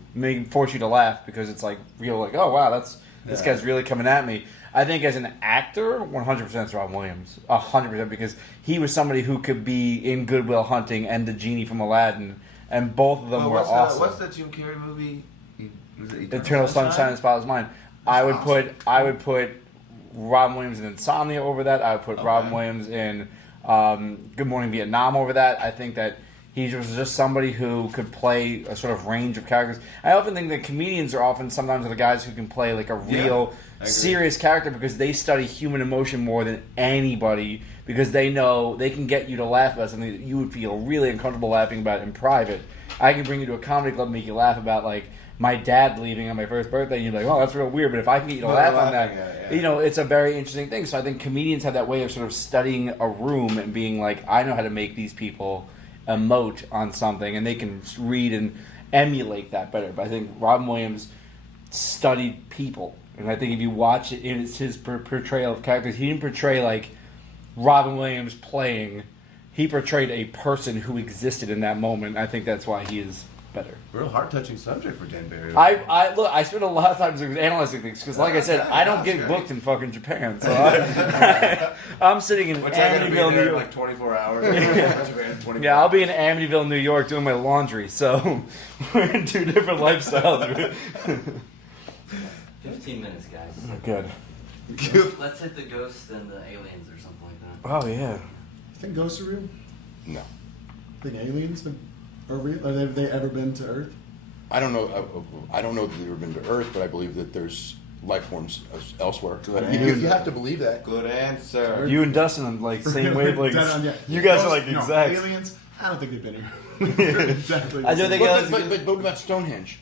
to laugh because it's like real like, oh wow, this guy's really coming at me. I think as an actor, 100% is Robin Williams, 100% because he was somebody who could be in Good Will Hunting and the genie from Aladdin, and both of them were awesome. What's that Jim Carrey movie? Was it Eternal Sunshine of the Spotless Mind. I would put Robin Williams in Insomnia over that. I would put Robin Williams in Good Morning Vietnam over that. I think that he was just somebody who could play a sort of range of characters. I often think that comedians are often sometimes the guys who can play like a real serious character because they study human emotion more than anybody because they know they can get you to laugh about something that you would feel really uncomfortable laughing about in private. I can bring you to a comedy club and make you laugh about like my dad leaving on my first birthday, and you're like, oh, that's real weird. But if I can get you to laugh on that, it's a very interesting thing. So I think comedians have that way of sort of studying a room and being like, I know how to make these people emote on something, and they can read and emulate that better. But I think Robin Williams studied people, and I think if you watch it, it's his portrayal of characters. He didn't portray like Robin Williams playing he portrayed a person who existed in that moment. I think that's why he is better. Real heart-touching subject for Dan Barry. I spend a lot of time analyzing things because, like I said, I don't get booked in fucking Japan, so I'm sitting in Amityville, New York. Like 24 hours. Yeah, I'll be in Amityville, New York, doing my laundry. So we're in two different lifestyles. 15 minutes, guys. Good. Let's hit the ghosts and the aliens or something like that. Oh yeah. You think ghosts are real? No. Think aliens are real? Have they ever been to Earth? I don't know. I don't know that they've ever been to Earth, but I believe that there's life forms elsewhere. You have to believe that. Good answer. You and Dustin are like same wavelengths. Dead on, yeah. You guys are Ghosts, like no, exact. aliens? I don't think they've been here. Exactly. I don't think But what about Stonehenge?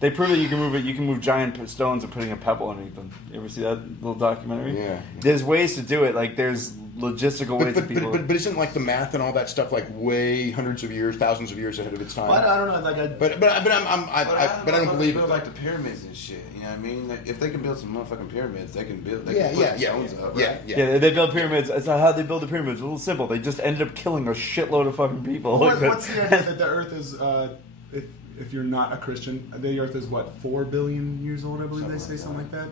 They prove that you can move it. You can move giant stones and putting a pebble underneath them. You ever see that little documentary? Yeah. There's ways to do it. Like there's logistical ways that people. But isn't like the math and all that stuff like way hundreds of years, thousands of years ahead of its time? Well, I don't know. Like But I don't believe it. Build like the pyramids and shit. You know what I mean? Like, if they can build some motherfucking pyramids, they can build. They can put stones up. Right? Yeah, they build pyramids. That's not how they build the pyramids. It's a little simple. They just ended up killing a shitload of fucking people. What's the idea that the Earth is? If you're not a Christian, the Earth is what 4 billion years old. I believe they say something like that.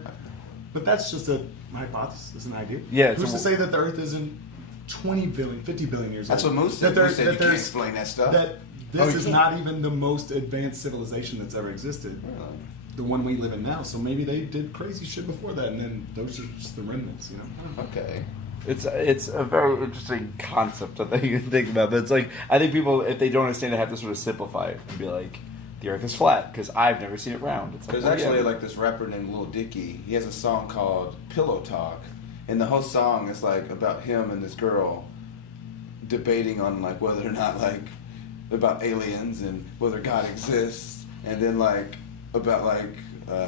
But that's just a hypothesis, an idea. Yeah. Who's to say that the Earth isn't 20 billion, 50 billion years That's old? what Moose said. Moose said you can't explain that stuff. That this is not even the most advanced civilization that's ever existed. The one we live in now. So maybe they did crazy shit before that, and then those are just the remnants, you know? Okay. It's a very interesting concept that you can think about. But it's like I think people, if they don't understand it, have to sort of simplify it and be like, the Earth is flat because I've never seen it round. It's like, There's actually like this rapper named Lil Dicky. He has a song called Pillow Talk, and the whole song is like about him and this girl debating on like whether or not like about aliens and whether God exists, and then like about like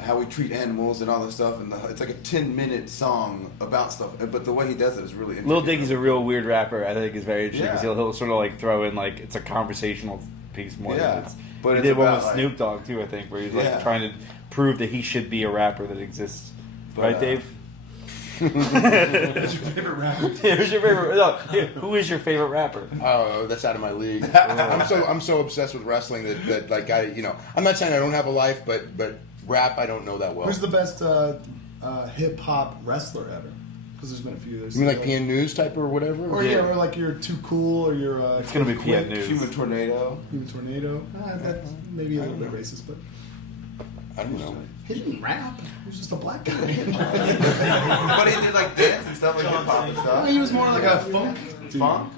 how we treat animals and all this stuff. And it's like a 10-minute song about stuff, but the way he does it is really interesting. Lil Dicky's a real weird rapper. I think is very interesting because Yeah. he'll sort of like throw in like it's a conversational piece more than it's. But he it's did one about, with like- Snoop Dogg too, I think, where he's like Yeah. trying to prove that he should be a rapper that exists. But, Right, Dave? What's your favorite rapper? Who's your favorite? No, who is your favorite rapper? Oh, that's out of my league. I'm so obsessed with wrestling that like I'm not saying I don't have a life, but rap I don't know that well. Who's the best hip hop wrestler ever? Because there's been a few. You mean like PN News type or whatever? Or Yeah. or like you're too cool, or you're. It's gonna be quick. PN News. Human Tornado. Human Tornado. That's maybe a little bit racist, but I don't know. he didn't rap. He was just a black guy. But he did like dance and stuff, like hip hop and stuff. He was more like a funk. dude. Funk.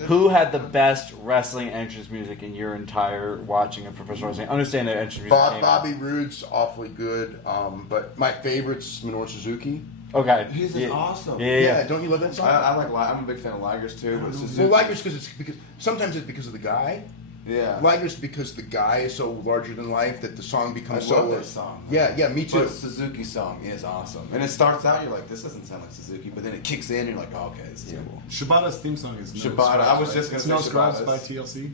Who had the best wrestling entrance music in your entire watching of professional wrestling? Understand that entrance music. came out. Bobby Roode's awfully good, but my favorite's Minoru Suzuki. Okay. He's just awesome. Yeah. Don't you love that song? I like. I'm a big fan of Liger's too. But Suzuki, Well, Liger's because sometimes it's because of the guy. yeah. Liger's because the guy is so larger than life that the song I becomes love so. that song. Yeah, me too. But Suzuki's song is awesome, and it starts out you're like, this doesn't sound like Suzuki, but then it kicks in, you're like, oh, okay, this is cool. Shibata's theme song is No Shibata. Scrubs, I was right? just gonna It's say No Scrubs Shibata's. by TLC.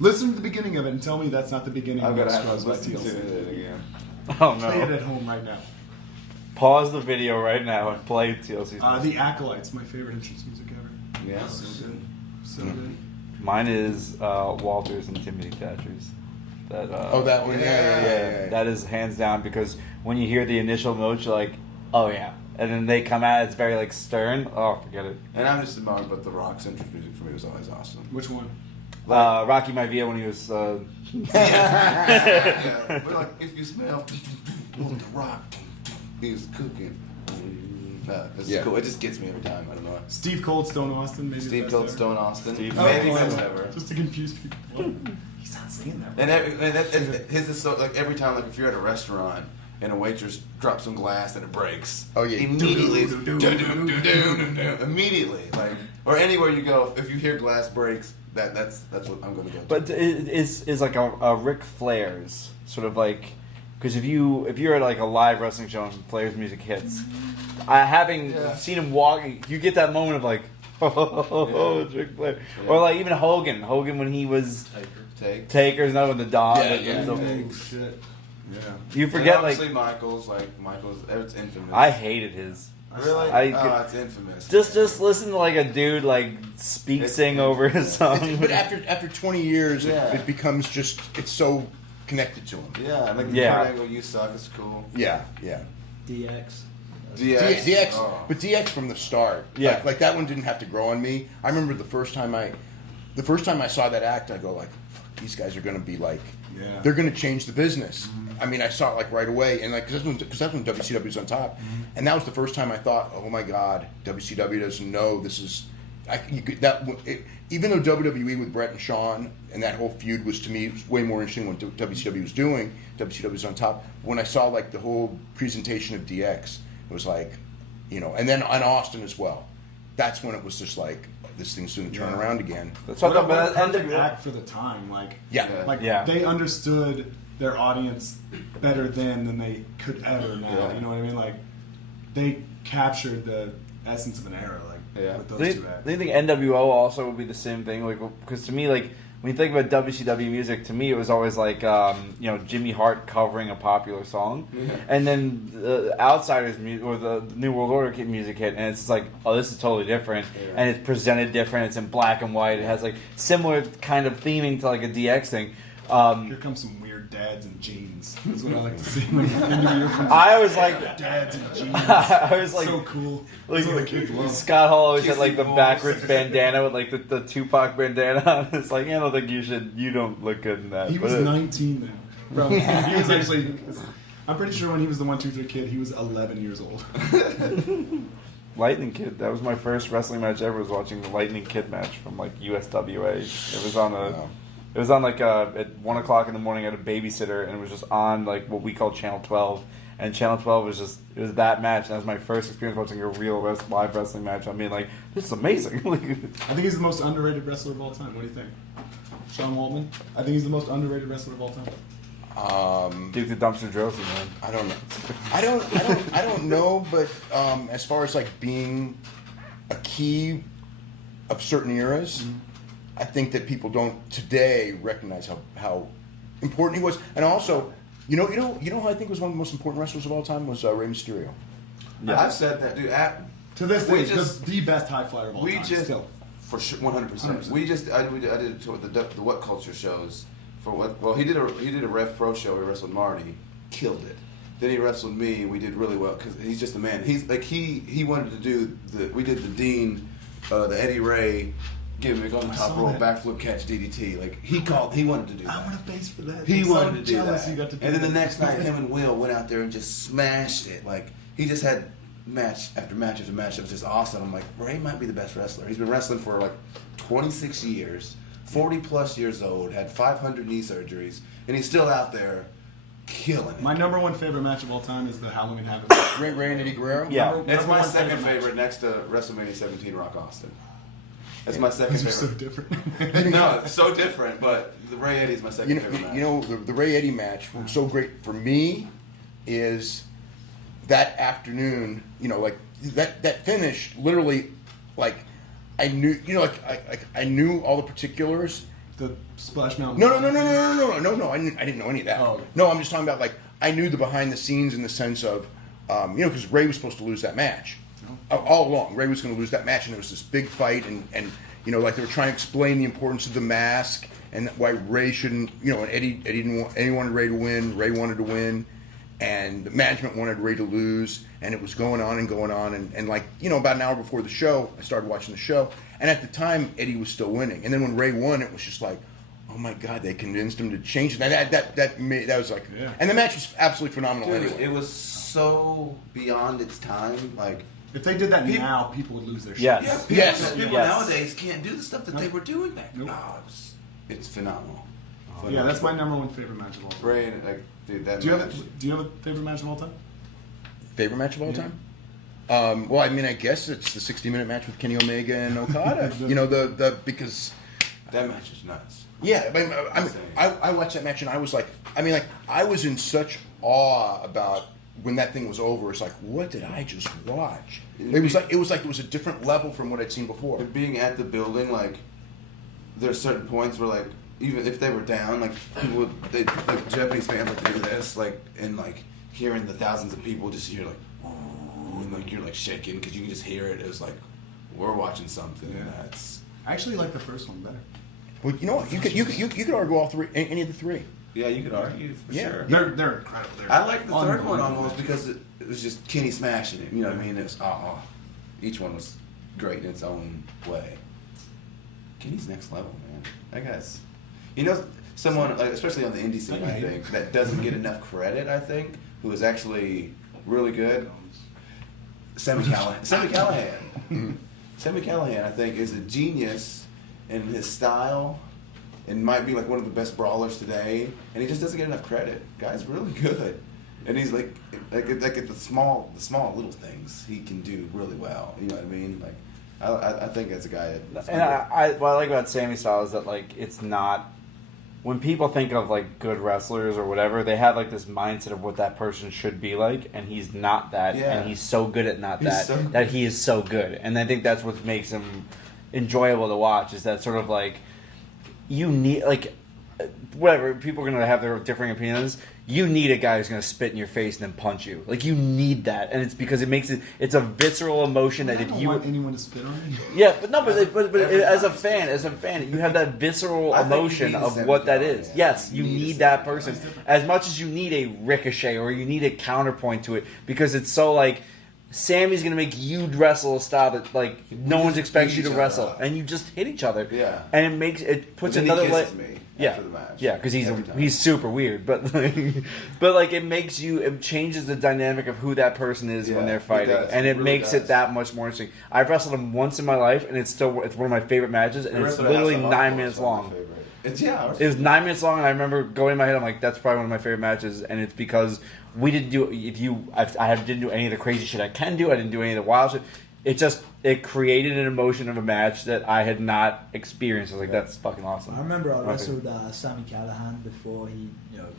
Listen to the beginning of it and tell me that's not the beginning I'm of No gonna have Scrubs to by listen to TLC. it again. Oh Play it no. at home right now. Pause the video right now and play TLC's. The Acolytes, my favorite entrance music ever. Yeah. So good. So good. Mine is Walters and Timothy Thatcher's. That. That one. Yeah. That is hands down because when you hear the initial notes, you're like, oh yeah, and then they come out, it's very like stern. Oh, forget it. And I'm just admired, but The Rock's entrance music for me was always awesome. Which one? Rocky Maivia when he was. Yeah. We're like, if you smell The Rock, he's cooking. It's Yeah. cool. It just gets me every time. I don't know. Steve Cold Stone Austin, maybe. the Steve best Cold ever. Stone Austin. Steve- Maybe Oh, best yeah. ever. Just to confuse people. What? He's not saying that. And his is so like every time, like if you're at a restaurant and a waitress drops some glass and it breaks. Oh, yeah. Immediately, immediately, like or anywhere you go, if you hear glass breaks, that's what I'm going to go. To. But it is like a Ric Flair's sort of like because if you're at like a live wrestling show and Flair's music hits, having seen him walk, you get that moment of like, oh, it's Ric Flair, or like even Hogan when he was Taker's not with the dog. Oh, shit. Yeah. You And forget like obviously Michael's it's infamous. I hated his. Really? It's infamous. Just listen to like a dude like sing over his song. But after 20 years, it becomes just it's so connected to him. Yeah, like the Kurt Angle, "You Suck" is cool. Yeah. DX. DX, oh. but DX from the start. Yeah. Like that one didn't have to grow on me. I remember the first time I saw that act, I go like, fuck, these guys are going to be like, they're going to change the business. I mean, I saw it like right away, and like because that's when WCW was on top, and that was the first time I thought, oh my god, WCW doesn't know this is. Even though WWE with Brett and Shawn and that whole feud was to me way more interesting when WCW was doing, WCW was on top. When I saw like the whole presentation of DX, it was like, and then on Austin as well. That's when it was just like this thing's going to turn around again. That's what a perfect act for the time. They understood their audience better then than they could ever now. Yeah. You know what I mean? Like they captured the essence of an era. With those two acts. Do you think NWO also would be the same thing? Like, because to me, like when you think about WCW music, to me it was always like Jimmy Hart covering a popular song, and then the Outsiders or the New World Order music hit, and it's like, oh, this is totally different, and it's presented different. It's in black and white. It has like similar kind of theming to like a DX thing. Here comes some weird dads in jeans. That's what I like to see. I was like dads in jeans. I was like so cool. Like, that's what the kids love. Scott Hall always had like the backwards bandana with like the Tupac bandana on. It's like, I don't think you don't look good in that. He was 19 then. Bro, he was actually. I'm pretty sure when he was the 1-2-3 kid, he was 11 years old. Lightning Kid. That was my first wrestling match ever. Was watching the Lightning Kid match from like USWA. It was on It was on like at 1 o'clock in the morning at a babysitter, and it was just on like what we call Channel 12. And Channel 12 was it was that match. And that was my first experience watching a real live wrestling match. I mean, like, this is amazing. I think he's the most underrated wrestler of all time. What do you think? Sean Waltman? I think he's the most underrated wrestler of all time. Duke the Dumpster Droese, man. I don't know. I don't know, but as far as like being a key of certain eras, I think that people don't today recognize how important he was. And also, you know who I think was one of the most important wrestlers of all time was Rey Mysterio. Yeah. I've said that, dude. To this day, the best high flyer of all time. Still. For sure, 100%. I did the What Culture shows for what? Well, he did a Rev Pro show. We wrestled Marty, killed it. Then he wrestled me. We did really well because he's just a man. He's like he wanted to do we did the Dean, the Eddie Ray gimmick on the top rope, backflip catch DDT. Like he wanted to do that. I want a base for that. He wanted to do jealous that. You got to do and then the that. next night, him and Will went out there and just smashed it. Like he just had match after match after match. It was just awesome. I'm like, Ray might be the best wrestler. He's been wrestling for like 26 years, 40 plus years old, had 500 knee surgeries, and he's still out there killing it. My number one favorite match of all time is the Halloween Havoc. Ray and Eddie Guerrero? Yeah. That's my one second favorite favorite next to WrestleMania 17 Rock Austin. That's my second These are so favorite. different. No, it's so different, but the Ray Eddie's my second favorite match. You know, the Ray Eddie match was so great for me is that afternoon, like that finish literally, like I knew, I knew all the particulars. The Splash Mountain. No. I didn't know any of that. Oh, okay. No, I'm just talking about like I knew the behind the scenes in the sense of, because Ray was supposed to lose that match. All along, Ray was going to lose that match, and there was this big fight, and like they were trying to explain the importance of the mask and why Ray shouldn't, and Eddie didn't want, Eddie wanted Ray to win, Ray wanted to win, and the management wanted Ray to lose, and it was going on, and like, about an hour before the show, I started watching the show, and at the time, Eddie was still winning, and then when Ray won, it was just like, oh my God, they convinced him to change it. That was like, and the match was absolutely phenomenal. Dude, anyway, it was so beyond its time, like. If they did that now, people would lose their shit. Yes. Yeah, people Yes. nowadays can't do the stuff that they were doing back then. Nope. Oh, it's phenomenal. Yeah, that's my number one favorite match of all time. Ray, like, dude, that Do you match. have a favorite match of all time? favorite match of all time. Well, I mean, I guess it's the 60-minute match with Kenny Omega and Okada. Because that match is nuts. yeah, I watched that match and I was like, I was in such awe about when that thing was over. It's like, what did I just watch? It was a different level from what I'd seen before. And being at the building, like, there's certain points where, like, even if they were down, like, people would, like Japanese fans like to do this, like, and like hearing the thousands of people just hear like, oh, and like you're like shaking because you can just hear it. It was like we're watching something that's. I actually like the first one better. Well, you know what? You could argue all three, any of the three. Yeah, you could argue for sure. They're incredible. I like the third one almost because it was just Kenny smashing it. You know what I mean? It was each one was great in its own way. Kenny's next level, man. That guy's, someone like, especially on the indie scene, I think that doesn't get enough credit. I think who is actually really good. Sammy Callahan. Sammy Callahan, I think, is a genius in his style. And might be like one of the best brawlers today, and he just doesn't get enough credit. Guy's really good, and he's like at the small little things he can do really well. You know what I mean? Like I think that's a guy that. And what I like about Sammy's style is that like it's not when people think of like good wrestlers or whatever, they have like this mindset of what that person should be like, and he's not that, and he's so good at that he is so good, and I think that's what makes him enjoyable to watch. Is that sort of like. You need, like, whatever, people are going to have their differing opinions. You need a guy who's going to spit in your face and then punch you. Like, you need that. And it's because it's a visceral emotion that if you. I don't want anyone to spit on me. Yeah, but as a fan, you have that visceral emotion of what that is. Yes, you need that person. As much as you need a ricochet or you need a counterpoint to it because it's so, like. Sammy's gonna make you wrestle a style that like no one's expecting you to wrestle, and you just hit each other. Yeah, and it puts another layer. After the match. Yeah, because he's super weird, but like it changes the dynamic of who that person is when they're fighting, and it really makes it that much more interesting. I've wrestled him once in my life, and it's one of my favorite matches, and it's literally 9 minutes long. It was 9 minutes long, and I remember going in my head, I'm like, that's probably one of my favorite matches, and it's because we didn't do didn't do any of the crazy shit I can do. I didn't do any of the wild shit. It created an emotion of a match that I had not experienced. I was like, that's fucking awesome. I remember I wrestled Sammy Callahan before he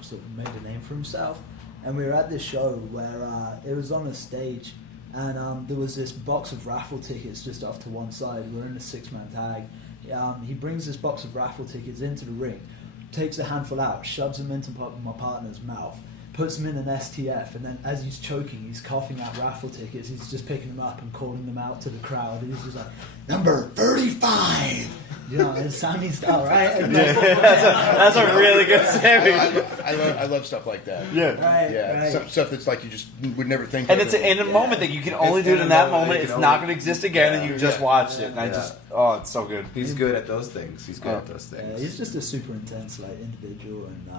sort of made a name for himself, and we were at this show where it was on a stage, and there was this box of raffle tickets just off to one side. We're in a 6-man tag. He brings this box of raffle tickets into the ring, takes a handful out, shoves them into my partner's mouth, puts them in an STF, and then as he's choking, he's coughing out raffle tickets. He's just picking them up and calling them out to the crowd. And he's just like, number 35! It's Sammy style, right? That's a really good Sammy. I love stuff like that. Yeah. Right. Some stuff that's like you just would never think and of. And it's in a moment that you can only do it in that moment. It's not going to exist again, and you just watched it. And it's so good. He's good at those things. He's just a super intense individual, and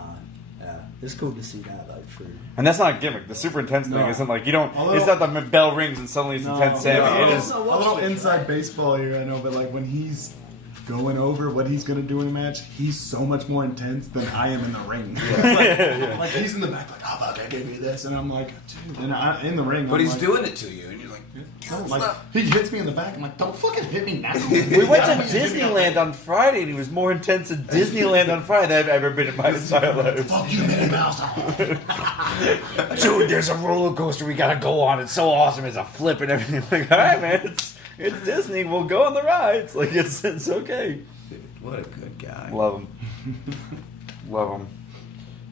it's cool to see that through. And that's not a gimmick. The super intense thing isn't like it's not the bell rings and suddenly it's intense Sammy. It is a little inside baseball here, I know, but like when he's going over what he's going to do in a match, he's so much more intense than I am in the ring. Like he's in the back like, how about I give you this? And I'm like, dude, and in the ring. But I'm he's like, doing it to you, and you're like, he hits me in the back. I'm like, don't fucking hit me now. We went to Disneyland on Friday, and he was more intense at Disneyland on Friday than I've ever been in my entire life. Fuck you, Minnie Mouse. Dude, there's a roller coaster we gotta go on. It's so awesome. It's a flip and everything. Like, all right, man, it's Disney. We'll go on the rides. Like, it's okay. Dude, what a good guy. Love him. Love him.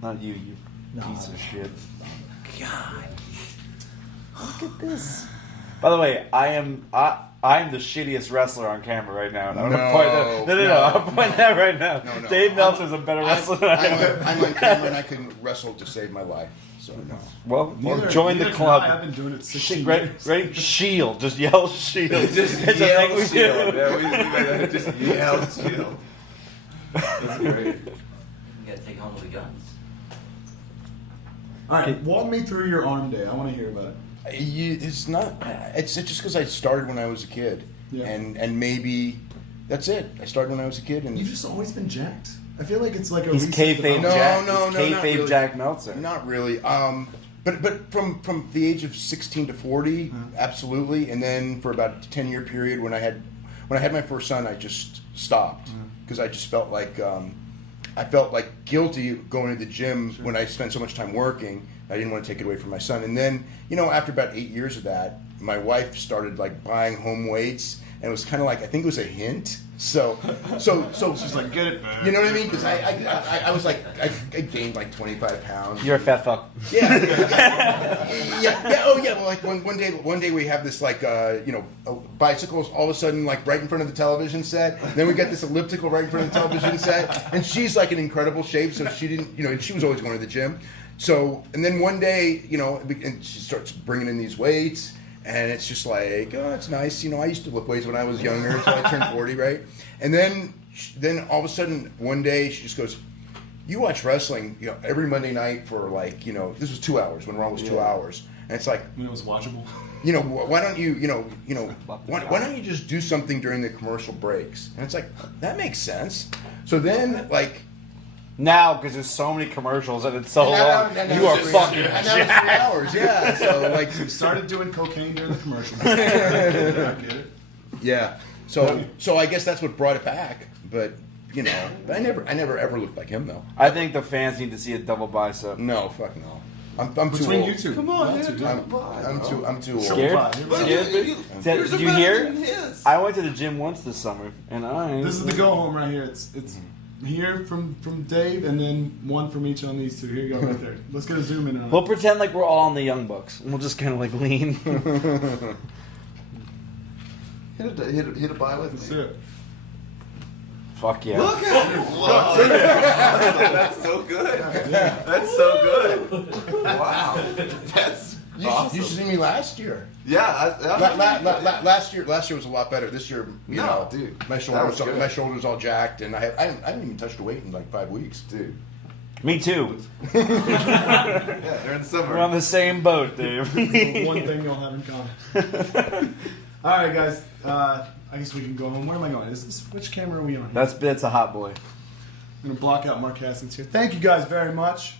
Not you piece of shit. God. Look at this. By the way, I am the shittiest wrestler on camera right now. And I'm gonna point that. No. I'm pointing that right now. No. Dave Meltzer's a better wrestler than I am. I'm on camera and I can wrestle to save my life. So no. Well, join the club. I've been doing it 16 years. Ready? Shield. Just yell shield. Just yell shield. Yeah, just yell shield. That's great. You gotta take home with the guns. All right, walk me through your arm day. I want to hear about it. It's not. It's just because I started when I was a kid, and maybe that's it. I started when I was a kid, and you've just always been jacked. I feel like it's like a he's kayfabe Jack. No, kayfabe really. Jack Meltzer. Not really. But from the age of 16 to 40, absolutely. And then for about a 10-year period, when I had my first son, I just stopped because I just felt like I felt like guilty going to the gym when I spent so much time working. I didn't want to take it away from my son. And then, after about 8 years of that, my wife started like buying home weights. and it was kind of like I think it was a hint. So She's like, get it, man. you know what I mean? Because I was like I gained like 25 pounds. You're a fat fuck. Yeah. Oh yeah. Well, like one day we have this like bicycles all of a sudden like right in front of the television set. Then we got this elliptical right in front of the television set, and she's like in incredible shape, so she didn't, and she was always going to the gym. So and then one day, and she starts bringing in these weights. And it's just like, oh, it's nice. I used to lift weights when I was younger until I turned 40, right? And then all of a sudden, one day, she just goes, you watch wrestling every Monday night for like, this was 2 hours, when Raw was 2 hours. And it's like... When it was watchable? Why don't you, why don't you just do something during the commercial breaks? And it's like, that makes sense. So then, like... Now, because there's so many commercials and it's so long, you are fucking And that was 3 hours, yeah. So, like... We started doing cocaine during the commercial. I get it. Yeah. So I guess that's what brought it back. But, I never ever looked like him, though. I think the fans need to see a double bicep. No, fuck no. I'm too Between old. you two. Come on, Y'all two, man. I'm too old. Scared? Did Yours are you better hear? than his. I went to the gym once this summer, and This is the go home right here. It's here from Dave, and then one from each on these two. Here you go, right there. Let's get a zoom in on We'll it. pretend like we're all in the Young Bucks, and we'll just kind of like lean. Hit a buy with That's me. it. Fuck yeah. Look at it! Whoa. That's so good. That's so good. Wow. That's awesome. You should see me last year. Yeah. Last year was a lot better. This year, dude, my that was good. shoulders all jacked, and I haven't even touched a weight in like 5 weeks. Dude. Me too. Yeah, they're in summer. We're on the same boat, Dave. One thing you'll have in common. All right, guys. I guess we can go home. Where am I going? Which camera are we on? That's a hot boy. I'm going to block out Mark Haskins here. Thank you guys very much.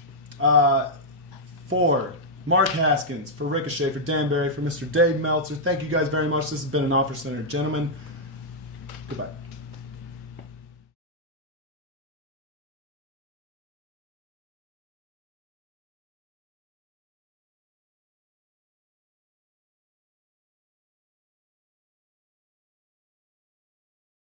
For Mark Haskins, for Ricochet, for Dan Barry, for Mr. Dave Meltzer. Thank you guys very much. This has been an Offer Center. Gentlemen, goodbye.